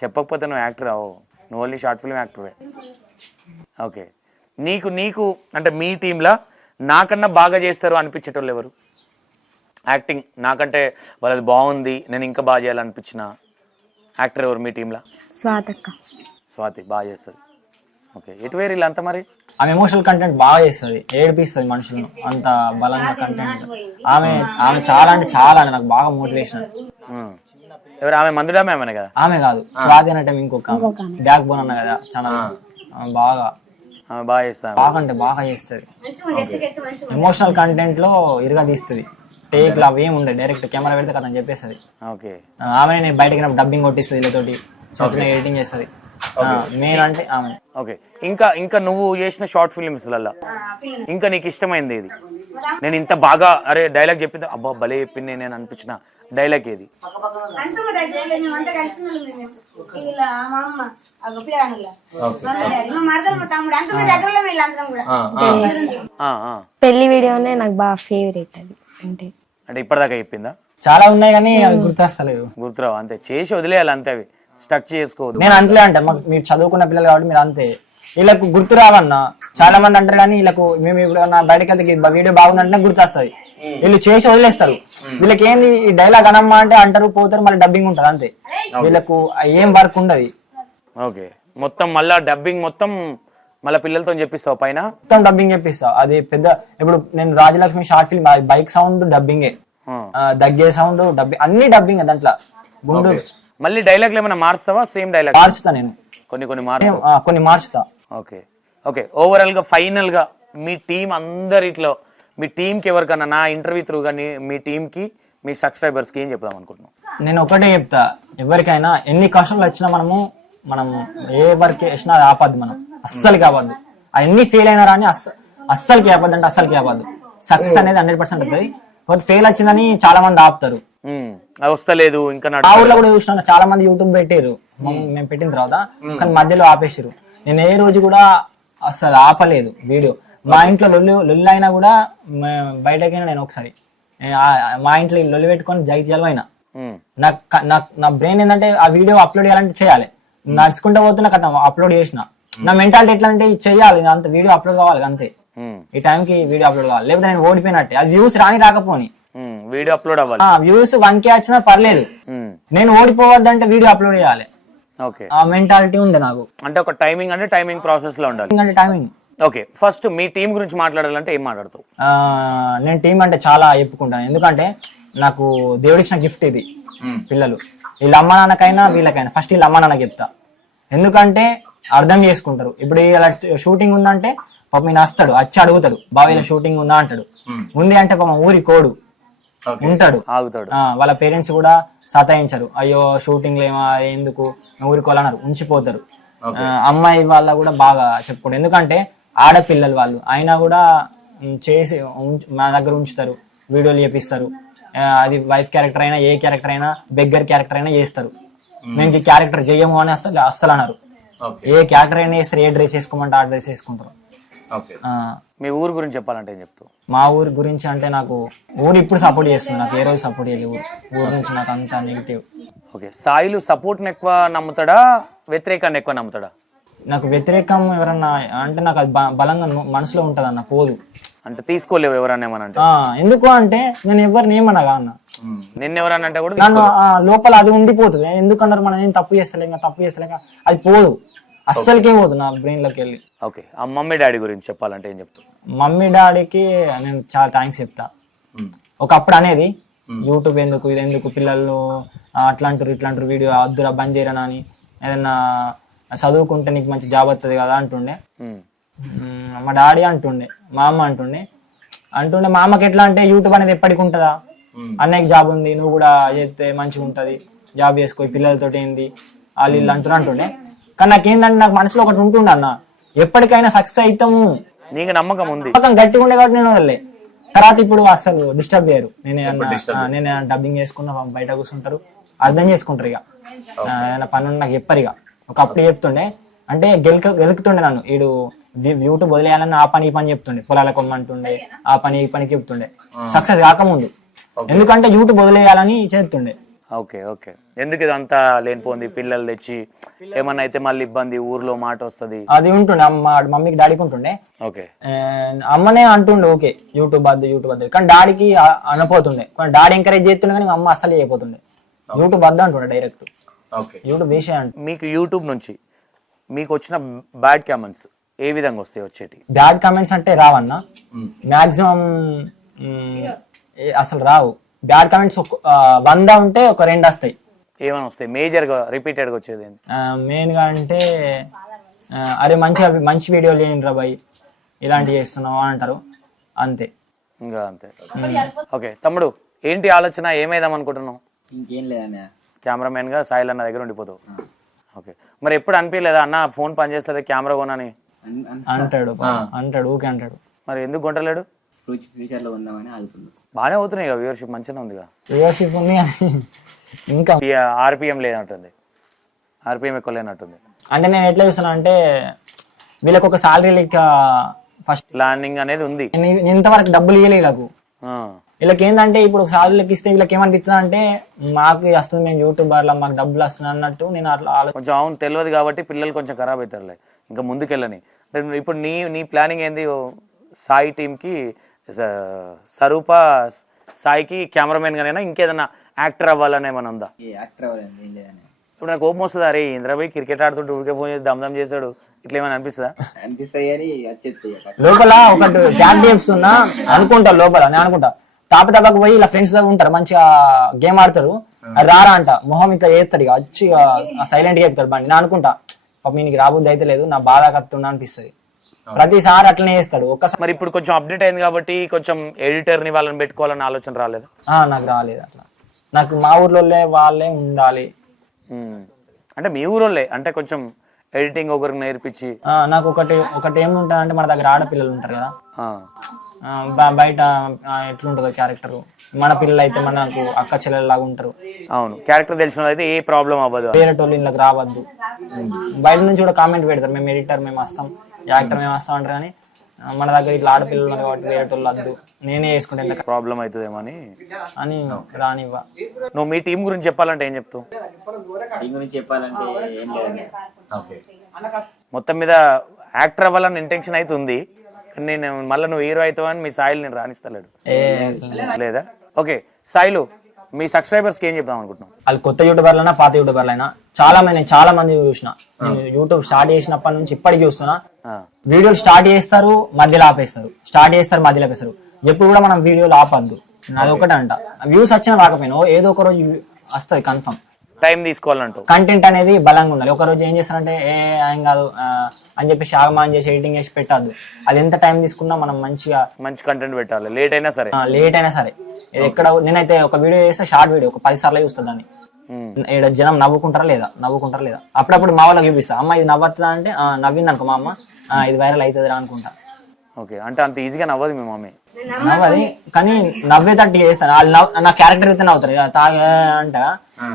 చెప్పకపోతే నువ్వు యాక్టర్ అవు, నువ్వు ఓన్లీ షార్ట్ ఫిల్మ్ యాక్టరే. ఓకే, నీకు అంటే మీ టీంలో నాకన్నా బాగా చేస్తారు అనిపించేటోళ్ళు ఎవరు? యాక్టింగ్ నాకంటే వాళ్ళది బాగుంది, నేను ఇంకా బాగా చేయాలనిపించిన యాక్టర్ ఎవరు మీ టీంలో? స్వాతి బాగా చేస్తుంది. ఓకే, ఎటు వేరు వీళ్ళంతా మరి? ఆమె ఎమోషనల్ కంటెంట్ బాగా చేస్తుంది, ఏడిపిస్తుంది మనుషులను, అంత బలంగా కంటెంట్. ఆమె చాలా అంటే చాలా నాకు బాగా మోటివేషన్. ఎవరు ఆమె? మందుడామే ఆమె కదా? ఆమె కాదు, స్వాతి అంటే ఇంకొక బ్యాక్ బోన్ అన్న కదా, చాలా బాగా బాగా చేస్తాను, బాగా అంటే బాగా చేస్తుంది. ఎమోషనల్ కంటెంట్ లో ఇరుగా తీస్తుంది, టేక్ లా ఏమి ఉండదు, డైరెక్ట్ కెమెరా పెడితే కదా అని చెప్పేస్తుంది. ఓకే, ఆమె నేను బయటకి డబ్బింగ్ కొట్టిస్తుంది, వీళ్ళతోటి చిన్న ఎడిటింగ్ చేస్తుంది మెయిన్ అంటే ఆమె. ఓకే, ఇంకా నువ్వు చేసిన షార్ట్ ఫిలిమ్స్లలో ఇంకా నీకు ఇష్టమైంది ఏది? నేను ఇంత బాగా అరే డైలాగ్ చెప్పింది అబ్బా భలే చెప్పింది నేను అనిపించిన డైలాగ్ ఏది? పెళ్లి వీడియోనే నాకు బాగా ఫేవరెట్ అది. అంటే ఇప్పటిదాకా చెప్పిందా? చాలా ఉన్నాయి కానీ అవి గుర్తొస్తలేవు, గుర్తురావు, అంతే చేసి వదిలేయాలి, అంతే అవి స్టక్ చేసుకోవద్దు. నేను అంతలే అంటే మాకు మీరు చదువుకున్న పిల్లలు కాబట్టి మీరు అంతే, వీళ్ళకు గుర్తు రావన్నా చాలా మంది అంటారు కానీ వీళ్ళకు మేము ఇప్పుడు బయటకు వెళ్తే వీడియో బాగుందంటే గుర్తొస్తుంది, వీళ్ళు చేసి వదిలేస్తారు. వీళ్ళకి ఏంది ఈ డైలాగ్ అనమ్మా అంటే అంటారు, పోతారు, మళ్ళీ డబ్బింగ్ ఉంటుంది అంతే, వీళ్ళకు ఏం వర్క్ ఉండదు. ఓకే, మొత్తం మళ్ళా డబ్బింగ్ మొత్తం మళ్ళీ పిల్లలతో చెప్పిస్తావు పైన? మొత్తం డబ్బింగ్ చెప్పిస్తావు. అది పెద్ద ఇప్పుడు నేను Rajalakshmi short film bike sound డబ్బింగే, దగ్గే సౌండ్ డబ్బింగ్, అన్ని డబ్బింగ్ దాంట్లో. గుండూరు మళ్ళీ డైలాగ్లు ఏమైనా మార్చుతావా? సేమ్ డైలాగ్ మార్చుతా నేను, కొన్ని మార్చుతా. ఓకే, ఓవరాల్ గా ఫైనల్ గా మీ టీం అందరిట్లో మీ టీంకి ఎవరికన్నా నా ఇంటర్వ్యూ త్రూ కానీ మీ టీంకి మీ సబ్స్క్రైబర్స్కి ఏం చెప్దాం అనుకుంటున్నాం? నేను ఒకటే చెప్తా, ఎవరికైనా ఎన్ని కష్టాలు వచ్చినా మనం ఏ వర్క్ చేసినా అది ఆపద్దు, మనం అస్సలకి ఆపద్దు. అవన్నీ ఫెయిల్ అయినారా అని అస్సలకి ఆపద్దు, అంటే అస్సలకి ఆపద్దు. సక్సెస్ అనేది 100% ఉంటుంది. ఫెయిల్ వచ్చిందని చాలా మంది ఆపుతారు, వస్తలేదు ఇంకా. ఆ ఊర్లో కూడా చూసినా చాలా మంది యూట్యూబ్ పెట్టారు, మేము పెట్టిన తర్వాత కానీ మధ్యలో ఆపేసారు. నేను ఏ రోజు కూడా అసలు ఆపలేదు వీడియో. మా ఇంట్లో లొల్లి అయినా కూడా బయటకైనా నేను ఒకసారి మా ఇంట్లో లొల్లి పెట్టుకొని జగిత్యాల అయినా నా బ్రెయిన్ ఏంటంటే ఆ వీడియో అప్లోడ్ చేయాలంటే చేయాలి, నడుచుకుంటూ పోతున్నా కదా అప్లోడ్ చేసిన. నా మెంటాలిటీ ఎట్లా అంటే చెయ్యాలి, అంత వీడియో అప్లోడ్ కావాలి అంతే, ఈ టైంకి వీడియో అప్లోడ్ కావాలి, లేకపోతే నేను ఓడిపోయినట్టే. అది వ్యూస్ రాకపోని వీడియో అప్లోడ్ అవ్వాలి, వ్యూస్ 1K వచ్చినా పర్లేదు, నేను ఓడిపోవద్దంటే వీడియో అప్లోడ్ చేయాలి. ఆ మెంటాలిటీ ఉంది నాకు. అంటే ఒక టైమింగ్ అంటే టైమింగ్ ప్రాసెస్ లో ఉండాలి. అంటే టైమింగ్. ఓకే, ఫస్ట్ మీ టీం గురించి మాట్లాడాలంటే ఏం మాట్లాడతావు? నేను టీం అంటే చాలా చెప్పుకుంటాను, ఎందుకంటే నాకు దేవుడిచ్చిన గిఫ్ట్ ఇది. పిల్లలు వీళ్ళ అమ్మ నాన్నకైనా వీళ్ళకైనా ఫస్ట్ వీళ్ళ అమ్మ నాన్నకి చెప్తా, ఎందుకంటే అర్థం చేసుకుంటారు. ఇప్పుడు ఇలా షూటింగ్ ఉందంటే పాపం ఈయన వస్తాడు, వచ్చి అడుగుతాడు బాబా ఇలా షూటింగ్ ఉందా అంటాడు. ఉంది అంటే పాపం ఊరి కోడు ఉంటాడు, ఆగుతాడు. వాళ్ళ పేరెంట్స్ కూడా సతాయించరు, అయ్యో షూటింగ్ లేమా ఎందుకు ఊరుకోవాలన్నారు, ఉంచిపోతారు. అమ్మాయి వాళ్ళ కూడా బాగా చెప్పుకోండి, ఎందుకంటే ఆడపిల్లలు వాళ్ళు అయినా కూడా చేసి మా దగ్గర ఉంచుతారు, వీడియోలు చేపిస్తారు. అది వైఫ్ క్యారెక్టర్ అయినా ఏ క్యారెక్టర్ అయినా బెగ్గర్ క్యారెక్టర్ అయినా చేస్తారు. మేము ఈ క్యారెక్టర్ చేయము అని అస్సలు అన్నారు. ఏ క్యారెక్టర్ అయినా చేస్తారు, ఏ డ్రెస్ వేసుకోమంటే ఆ డ్రెస్ వేసుకుంటారు. మీ ఊరు గురించి చెప్పాలంటే ఏం చెప్తావు? మా ఊరి గురించి అంటే నాకు ఊరు ఇప్పుడు సపోర్ట్ చేస్తుంది, నాకు ఏ రోజు సపోర్ట్ చేయలేదు ఊరు నుంచి, నాకు అంత నెగిటివ్. ఓకే, సాయిలు సపోర్ట్ని ఎక్కువ నమ్ముతాడా వ్యతిరేకాన్ని ఎక్కువ నమ్ముతాడా? నాకు వ్యతిరేకం ఎవరన్నా అంటే నాకు అది బలంగా మనసులో ఉంటది అన్న, పోదు అంటే తీసుకోలేవు ఎవరన్నా ఏమనంటే. ఎందుకు అంటే నేను ఎవరిని ఏమనగా అన్న, నిన్న ఎవరన్నా అంటే కూడా నన్ను లోపల అది ఉండిపోతుంది. ఎందుకన్నారు మనం ఏం తప్పు చేస్తలేక అది పోదు, అస్సలకే పోదు నా బ్రెయిన్ లోకి వెళ్ళి. ఓకే, ఆ మమ్మీ డాడీ గురించి చెప్పాలంటే ఏం చెప్తావు? మమ్మీ డాడీకి నేను చాలా థ్యాంక్స్ చెప్తా. ఒకప్పుడు అనేది యూట్యూబ్ ఎందుకు ఇది ఎందుకు పిల్లలు అట్లాంటారు ఇట్లాంటారు వీడియో అద్దురా బంద్ చేయరనా అని ఏదన్నా చదువుకుంటే నీకు మంచి జాబ్ వస్తుంది కదా అంటుండే. ఉమ్. మా డాడీ అంటుండే, మా అమ్మ అంటుండే. మా అమ్మకి ఎట్లా అంటే యూట్యూబ్ అనేది ఎప్పటికి ఉంటుందా, అన్నయ్యకి జాబ్ ఉంది, నువ్వు కూడా చేస్తే మంచిగా ఉంటుంది, జాబ్ చేసుకో, పిల్లలతోటి ఏంది వాళ్ళు వీళ్ళు అంటుండే. కానీ నాకేందంటే నాకు మనసులో ఒకటి ఉంటుండే అన్న, ఎప్పటికైనా సక్సెస్ అవుతాము నీకు నమ్మకం ఉంది. నమ్మకం గట్టిగా ఉండే కాబట్టి నేను వదలే. తర్వాత ఇప్పుడు అసలు డిస్టర్బ్ చేయరు. నేను డబ్బింగ్ చేసుకున్నా బయట కూర్చుంటారు, అర్థం చేసుకుంటారు. ఇక ఏదైనా పని నాకు చెప్పరు. ఇక ఒకప్పుడు చెప్తుండే అంటే గెలుకుతుండే నన్ను, వీడు యూట్యూబ్ వదిలేయాలని ఆ పని ఈ పని చెప్తుండే, పొలాల కొమ్మంటుండే, ఆ పని ఈ పనికి చెప్తుండే సక్సెస్ కాకముందు. ఎందుకంటే యూట్యూబ్ వదిలేయాలని చేస్తుండే. ఓకే ఓకే, ఎందుకు ఇదంతా లేనిపోయింది, పిల్లలు తెచ్చి ఏమన్నా అయితే మళ్ళీ ఇబ్బంది, ఊర్లో మాట వస్తుంది, అది ఉంటుండే. మమ్మీకి డాడీకి ఉంటుండే. ఓకే, అమ్మనే అంటుండే ఓకే యూట్యూబ్ వద్దు, కానీ డాడీకి అనపోతుండే. కానీ డాడీ ఎంకరేజ్ చేస్తుండే, కానీ అమ్మ అస్సలు చేయకపోతుండే. యూట్యూబ్ వద్దు అంటుండే డైరెక్ట్, యూట్యూబ్ తీసే అంటుండే. మీకు యూట్యూబ్ నుంచి మీకు వచ్చిన బ్యాడ్ కామెంట్స్ ఏ విధంగా వస్తాయి? వచ్చేటి బ్యాడ్ కామెంట్స్ అంటే రావన్నా, మాక్సిమం అసలు రావు. బ్యాడ్ కామెంట్స్ 100 ఉంటే ఒక 2 వస్తాయి. ఏమైనా వస్తాయి మేజర్ గా రిపీటెడ్ గా వచ్చేది? మెయిన్ గా అంటే అరే మంచి వీడియో లేనిరా బాయ్, ఇలాంటివి చేస్తున్నావు అని అంటారు, అంతే. ఇంకా అంతే. ఓకే తమ్ముడు, ఏంటి ఆలోచన, ఏమైదాం అనుకుంటున్నావు? ఇంకేం లేదన్న, కెమెరామెన్ గా సాయిల్ అన్న దగ్గర ఉండిపోతావు. ఓకే, మరి ఎప్పుడు అనిపించలేదా అన్న ఫోన్ పనిచేస్తుంది కెమెరా కొనని? అంటాడు ఊకే అంటాడు. మరి ఎందుకు కొంటలేడు? ఫ్యూచర్ లో ఉందామని ఆగుతుంది. బాగానే అవుతున్నాయి కదా, వ్యూవర్షిప్ మంచిగా ఉందిగా. వ్యూవర్షిప్ ఉంది ఇంకా ఆర్పిఎం లేనట్టుంది, ఆర్పిఎం ఎక్కువ లేనట్టుంది. అంటే నేను ఎట్లా చూస్తున్నా అంటే వీళ్ళకి ఒక సాలరీ లెక్క ఫస్ట్ ప్లానింగ్ అనేది ఉంది. ఇంతవరకు డబ్బులు ఇవ్వలేదు వీళ్ళకు. వీళ్ళకి ఏంటంటే ఇప్పుడు సాలరీ లెక్క ఇస్తే వీళ్ళకి ఏమనిపిస్తుంది అంటే మాకు వస్తుంది, మేము యూట్యూబర్లా మాకు డబ్బులు వస్తుంది అన్నట్టు. నేను అట్లా కొంచెం అవును తెలియదు కాబట్టి పిల్లలు కొంచెం ఖరాబ్ అవుతారులే, ఇంకా ముందుకెళ్ళని. ఇప్పుడు నీ ప్లానింగ్ ఏంది? సాయి టీంకి స్వరూప సాయికి కెమెరామెన్ గానైనా ఇంకేదన్నా యాక్టర్ అవ్వాలని ఏమైనా ఉందా? యాక్టర్ అవ్వాలని ఏం లేదన్న. ఇప్పుడు నాకు కోపం వస్తుంది, అరే ఇంద్రబాయ్ క్రికెట్ ఆడుతుంటే ఊరికే ఫోన్ చేసి దమ్దమ్ చేస్తాడు, ఇట్లా ఏమైనా అనిపిస్తుందా? అనిపిస్తాయి కానీ వచ్చేస్తాయి. లోపల ఒకటి క్యాట్ చేస్తున్నా అనుకుంటా, లోపల నేను అనుకుంటా తాపకు పోయి ఇలా ఫ్రెండ్స్ దగ్గర ఉంటారు, మంచిగా గేమ్ ఆడతారు, రారా అంట మొహం ఇట్లా చేస్తాడు, ఇక వచ్చి సైలెంట్ గా చెప్తాడు బండి. నేను అనుకుంటా పాప నీకు రాబోద్ది అయితే లేదు, నా బాధ కత్తున్నా అనిపిస్తుంది. ప్రతిసారి అట్లనే చేస్తాడు. ఒక్కసారి మరి ఇప్పుడు కొంచెం అప్డేట్ అయింది కాబట్టి కొంచెం ఎడిటర్ ని వాళ్ళని పెట్టుకోవాలని ఆలోచన రాలేదు? నాకు రాలేదు అట్లా. నాకు మా ఊర్లో వాళ్ళే ఉండాలి. అంటే మీ ఊరోళ్ళే అంటే కొంచెం ఎడిటింగ్ ఒకరికి నేర్పించి. నాకు ఒకటి ఏముంటుంది అంటే మన దగ్గర ఆడపిల్లలు ఉంటారు కదా, బయట ఎట్లుంటుందో క్యారెక్టర్, మన పిల్లలు అయితే మనకు అక్క చెల్లెల్లాగా ఉంటారు. అవును, క్యారెక్టర్ తెలిసిన అయితే ఏ ప్రాబ్లం అవ్వదు, వేరే టోళ్ళు ఇళ్ళకి రావద్దు. బయట నుంచి కూడా కామెంట్ పెడతారు, మేము ఎడిటర్ మేము వస్తాం, యాక్టర్ మేము వస్తాం అంటారు. కానీ మన దగ్గర ఇట్లా ఆడపిల్లలు ఉన్నారు కాబట్టి వేరే టోళ్ళు వద్దు, నేనే వేసుకుంటే ప్రాబ్లం అవుతుందేమో అని రానివ్వ. నువ్వు మీ టీం గురించి చెప్పాలంటే ఏం చెప్తావు? టీం గురించి చెప్పాలంటే ఏం లేదన్న. మొత్తం మీద యాక్టర్ అవ్వాలని ఇంటెన్షన్ అయితే ఉంది, నేను మళ్ళీ నువ్వు హీరో అవుతావని మీ సాయిల్ నేను రాణిస్తలేడు లేదా? ఓకే సాయిలు, మీ సబ్స్క్రైబర్స్కి ఏం చెప్తాం అనుకుంటున్నాం? వాళ్ళు కొత్త యూట్యూబర్లైనా పాత యూట్యూబర్లైనా చాలా మంది చూసిన, నేను యూట్యూబ్ స్టార్ట్ చేసినప్పటి నుంచి ఇప్పటికి చూస్తున్నా, వీడియోలు స్టార్ట్ చేస్తారు మధ్యలో ఆపేస్తారు, స్టార్ట్ చేస్తారు మధ్యలో ఆపేస్తారు. ఎప్పుడు కూడా మనం వీడియోలు ఆపద్దు, అది ఒకటే అంట. వ్యూస్ వచ్చినా రాకపోయినా ఏదో ఒక రోజు వస్తుంది కన్ఫర్మ్. టైం తీసుకోవాలంటూ కంటెంట్ అనేది బలంగా ఉండాలి. ఒక రోజు ఏం చేస్తారంటే ఏం కాదు అని చెప్పేసి ఆగమాన్ చేసి ఎడిటింగ్ చేసి పెట్టద్దు. అది ఎంత టైం తీసుకున్నా మనం మంచి కంటెంట్ పెట్టాలి, లేట్ అయినా సరే. ఇది ఎక్కడ నేనైతే ఒక వీడియో చేస్తే షార్ట్ వీడియో ఒక 10 సార్లు చూస్తా దాన్ని. జనం నవ్వుకుంటారా లేదా అప్పుడప్పుడు మా వాళ్ళకి చూపిస్తా, అమ్మ ఇది నవ్వుతుందా అంటే నవ్వింది అనుకో మా అమ్మ, ఇది వైరల్ అవుతుందిరా అనుకుంటా. ఓకే, అంటే అంత ఈజీగా నవ్వదు మీ మమ్మీ? నవ్వది, కానీ నవ్వేటట్టు చేస్తాను. వాళ్ళు నా క్యారెక్టర్ అయితే నవ్వుతారు, తాగా అంట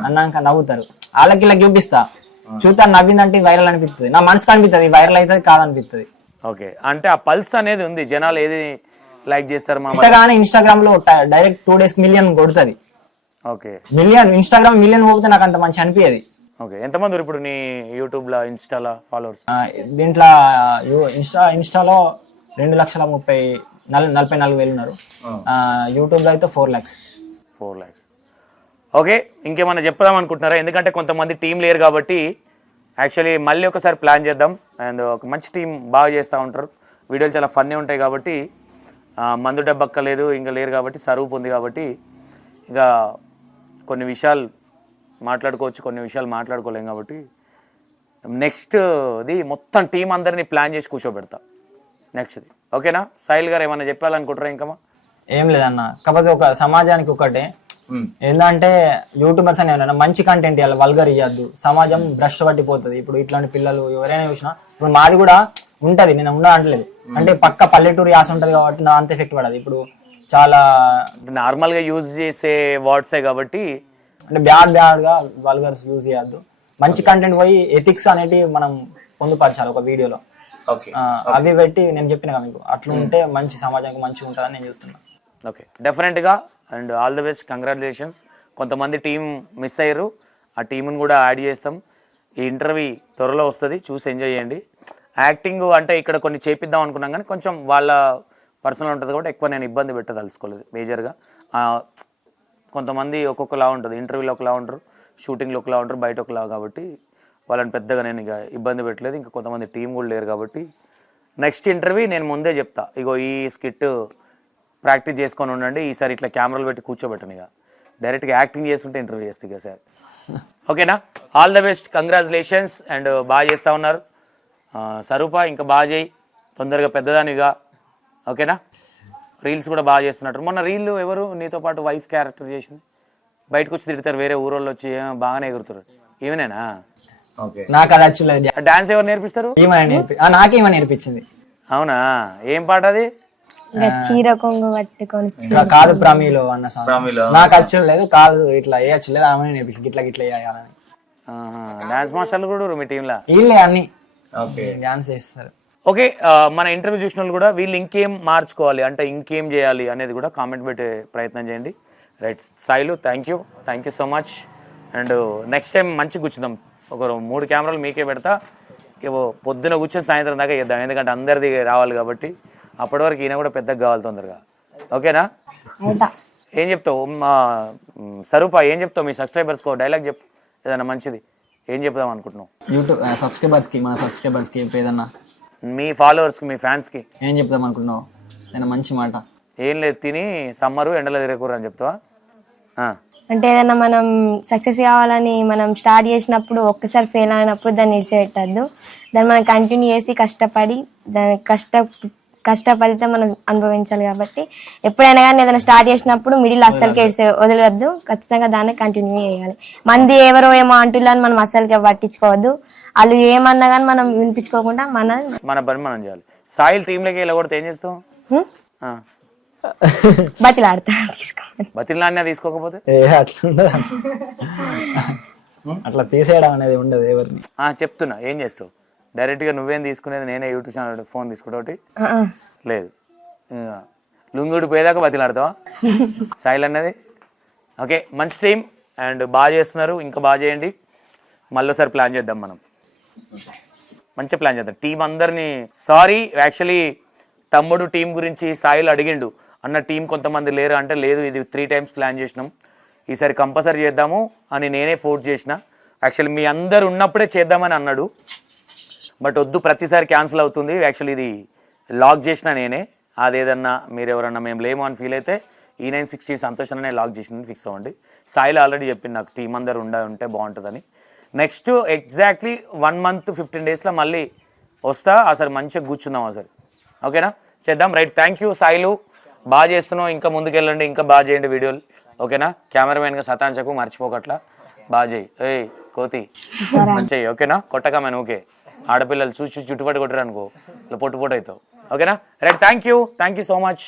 అన్నాక నవ్వుతారు. వాళ్ళకి ఇలా చూపిస్తా, చూస్తాను నవ్విందంటే వైరల్ అనిపిస్తుంది, నా మనసుకు అనిపిస్తుంది వైరల్ అవుతుంది కాదనిపిస్తుంది. ఓకే, అంటే ఆ పల్స్ అనేది ఉంది, జనాలు ఏది లైక్ చేస్తారు మా కానీ ఇన్స్టాగ్రామ్ లో డైరెక్ట్ 2 days మిలియన్ కొడుతుంది. ఓకే, ఇన్స్టాగ్రామ్ మిలియన్ పోతే నాకు అంత మంచి అనిపించేది. ఓకే, ఎంతమంది ఇప్పుడు నీ యూట్యూబ్ లో ఇన్స్టాలో ఫాలోవర్స్? దీంట్లో ఇన్స్టాలో 2,44,000 ఉన్నారు, యూట్యూబ్ లో అయితే 4 lakhs. ఓకే, ఇంకేమన్నా చెప్దాం అనుకుంటున్నారా? ఎందుకంటే కొంతమంది టీం లేరు కాబట్టి యాక్చువల్లీ మళ్ళీ ఒకసారి ప్లాన్ చేద్దాం. అండ్ ఒక మంచి టీం బాగా చేస్తూ ఉంటారు, వీడియోలు చాలా ఫన్నీ ఉంటాయి కాబట్టి. మందు డబ్బక్కలేదు ఇంకా లేరు కాబట్టి, సరువు ఉంది కాబట్టి ఇక కొన్ని విషయాలు మాట్లాడుకోవచ్చు, కొన్ని విషయాలు మాట్లాడుకోలేం కాబట్టి నెక్స్ట్ది మొత్తం టీం అందరినీ ప్లాన్ చేసి కూర్చోబెడతా నెక్స్ట్ది. ఓకేనా? సాయిల్ గారు ఏమైనా చెప్పాలనుకుంటారా ఇంకమా? ఏం లేదన్న, కాకపోతే ఒక సమాజానికి ఒకటే ఏంటంటే యూట్యూబర్స్ అని ఏమైనా మంచి కంటెంట్ ఇవ్వాలి, వల్గర్ ఇవ్వద్దు. సమాజం భ్రష్టు పట్టిపోతుంది. ఇప్పుడు ఇట్లాంటి పిల్లలు ఎవరైనా చూసినా, ఇప్పుడు మాది కూడా ఉంటది, నేను ఉన్నా అంటలేదు, అంటే పక్క పల్లెటూరు యాస ఉంటది కాబట్టి నా అంత ఎఫెక్ట్ పడదు. ఇప్పుడు చాలా నార్మల్గా యూజ్ చేసే వర్డ్సే కాబట్టి అంటే బ్యాడ్ గా వల్గర్స్ యూజ్ చేయొద్దు. మంచి కంటెంట్ పోయి ఎథిక్స్ అనేటి మనం పొందుపరచాలి ఒక వీడియోలో. అవి పెట్టి నేను చెప్పిన కదా మీకు, అట్లా ఉంటే మంచి సమాజానికి మంచిగా ఉంటుందని నేను చూస్తున్నా. ఓకే, డెఫినెట్గా and all the best, congratulations. కొంతమంది టీం మిస్ అయ్యారు, ఆ టీంని కూడా యాడ్ చేస్తాం. ఈ ఇంటర్వ్యూ త్వరలో వస్తుంది, చూసి ఎంజాయ్ చేయండి. యాక్టింగ్ అంటే ఇక్కడ కొన్ని చేపిద్దాం అనుకున్నాం కానీ కొంచెం వాళ్ళ పర్సనల్ ఉంటుంది కాబట్టి ఎక్కువ నేను ఇబ్బంది పెట్టదలుచుకోలేదు మేజర్గా. కొంతమంది ఒక్కొక్కలా ఉంటుంది, ఇంటర్వ్యూలో ఒకలా ఉంటారు, షూటింగ్లో ఒకలా ఉంటారు, బయట ఒకలా, కాబట్టి వాళ్ళని పెద్దగా నేను ఇక ఇబ్బంది పెట్టలేదు. ఇంకా కొంతమంది టీం కూడా లేరు కాబట్టి నెక్స్ట్ ఇంటర్వ్యూ నేను ముందే చెప్తా, ఇగో ఈ స్కిట్ ప్రాక్టీస్ చేసుకొని ఉండండి, ఈసారి ఇట్లా కెమెరాలు పెట్టి కూర్చోబెట్టను, ఇక డైరెక్ట్గా యాక్టింగ్ చేస్తుంటే ఇంటర్వ్యూ చేస్తే ఇక సార్. ఓకేనా? All the best, congratulations. And బాగా చేస్తూ ఉన్నారు. స్వరూప ఇంకా బాగా చేయి, తొందరగా పెద్దదానిగా. ఓకేనా? రీల్స్ కూడా బాగా చేస్తున్నట్టు. మొన్న రీల్ ఎవరు నీతో పాటు వైఫ్ క్యారెక్టర్ చేసింది, బయటకు వచ్చి తిడతారు, వేరే ఊరోళ్ళు వచ్చి బాగానే ఎగురుతారు, ఈమెనేనా? నాకు అది వచ్చలేదు. డాన్స్ ఎవరు నేర్పిస్తారు? నాకేమో నేర్పించింది. అవునా? ఏం పాట అది? చీర కొంగు పట్టుకొని కాదు ప్రమీలో అన్న సాంగ్, నాకు వచ్చలేదు, కాదు ఇట్లా వేయచ్చులేదు, ఆమె నేర్పించింది ఇట్లా ఇట్లా వేయాలని. డాన్స్ మాస్టర్లు కూడా మీ టీంలో వీళ్ళే అన్ని డాన్స్ చేస్తారు. ఓకే, మన ఇంటర్వ్యూ చూసిన వాళ్ళు కూడా వీళ్ళు ఇంకేం మార్చుకోవాలి అంటే ఇంకేం చేయాలి అనేది కూడా కామెంట్ పెట్టే ప్రయత్నం చేయండి. Right Sailu, thank you so much. And next time మంచిగా కూర్చుందాం, ఒక 3 కెమెరాలు మీకే పెడతా, ఇవో పొద్దున కూర్చొని సాయంత్రం దాకా చేద్దాం, ఎందుకంటే అందరిది రావాలి కాబట్టి. అప్పటి వరకు ఈయన కూడా పెద్దగా కావాలి తొందరగా. ఓకేనా? ఏం చెప్తావు మా స్వరూప, ఏం చెప్తావు మీ సబ్స్క్రైబర్స్కి? డైలాగ్ చెప్పు ఏదైనా మంచిది, ఏం చెప్దాం అనుకుంటున్నావు? యూట్యూబ్ సబ్స్క్రైబర్స్కి, మన సబ్స్క్రైబర్స్కి ఏదన్నా, మీ ఫాలోవర్స్కి, మీ ఫ్యాన్స్కి ఏం చెప్దాం అనుకుంటున్నావు? ఏదైనా మంచి మాట. ఏం లేదు, తిని సమ్మరు ఎండలో తిరగకూర అని చెప్తావా? అంటే ఏదైనా మనం సక్సెస్ కావాలని మనం స్టార్ట్ చేసినప్పుడు ఒక్కసారి ఫెయిల్ అయినప్పుడు దాన్ని ఇడిచిపెట్టద్దు, దాన్ని మనం కంటిన్యూ చేసి కష్టపడి దాని కష్ట ఫలితం మనం అనుభవించాలి. కాబట్టి ఎప్పుడైనా కానీ ఏదైనా స్టార్ట్ చేసినప్పుడు మిడిల్ అస్సలకి వదలవద్దు, ఖచ్చితంగా దాన్ని కంటిన్యూ చేయాలి. మంది ఎవరో ఏమో అంటున్నారని మనం అస్సలకి పట్టించుకోవద్దు, వాళ్ళు ఏమన్నా కానీ మనం వినిపించుకోకుండా మన పని మనం చేయాలి. సాయిల్ టీంలోకి వెళ్ళకూడదు, ఏం చేస్తావు? బతిలాడతా తీసుకోవాలి. బతిలాడినా తీసుకోకపోతే అట్లా తీసేయడం అనేది ఉండదు ఎవరిని. చెప్తున్నా, ఏం చేస్తావు? డైరెక్ట్గా నువ్వేం తీసుకునేది, నేనే యూట్యూబ్ ఛానల్ ఫోన్ తీసుకుంటే లేదు, లుంగుడు పోయేదాకా బతిలాడతావా సాయిల్ అన్నది? ఓకే, మంచి టీం అండ్ బాగా చేస్తున్నారు, ఇంకా బాగా చేయండి. మళ్ళీసారి ప్లాన్ చేద్దాం, మనం మంచి ప్లాన్ చేద్దాం టీం అందరినీ. సారీ, యాక్చువల్లీ తమ్ముడు టీం గురించి సాయిల్ అడిగిండు, అన్న టీం కొంతమంది లేరు అంటే, లేదు ఇది 3 times ప్లాన్ చేసినాం, ఈసారి కంపల్సరీ చేద్దాము అని నేనే ఫోర్స్ చేసిన. యాక్చువల్లీ మీ అందరు ఉన్నప్పుడే చేద్దామని అన్నాడు, బట్ వద్దు ప్రతిసారి క్యాన్సిల్ అవుతుంది. యాక్చువల్లీ ఇది లాక్ చేసిన నేనే, అదేదన్నా మీరు ఎవరన్నా మేము లేము అని ఫీల్ అయితే E960 సంతోషాన్ని లాక్ చేసిందని ఫిక్స్ అవ్వండి. సాయిల్ ఆల్రెడీ చెప్పింది నాకు టీం అందరు ఉంటే బాగుంటుందని. నెక్స్ట్ ఎగ్జాక్ట్లీ 1 month 15 daysలో మళ్ళీ వస్తా, అసలు మంచిగా కూర్చుందాం అసలు. ఓకేనా? చేద్దాం. రైట్, థ్యాంక్ యూ సాయిలు, బాగా చేస్తున్నావు, ఇంకా ముందుకెళ్ళండి, ఇంకా బాగా చేయండి వీడియోలు. ఓకేనా? కెమెరామెన్గా సతాంచకు, మర్చిపోకట్లా, బాగా చేయి. ఏయ్ కోతి మంచిగా, ఓకేనా? కొట్టకమని ఓకే, ఆడపిల్లలు చూసి చుట్టుపట్టు కొట్టరు అనుకో, ఇట్లా పొట్టు అవుతావు. ఓకేనా? Right, thank you so much.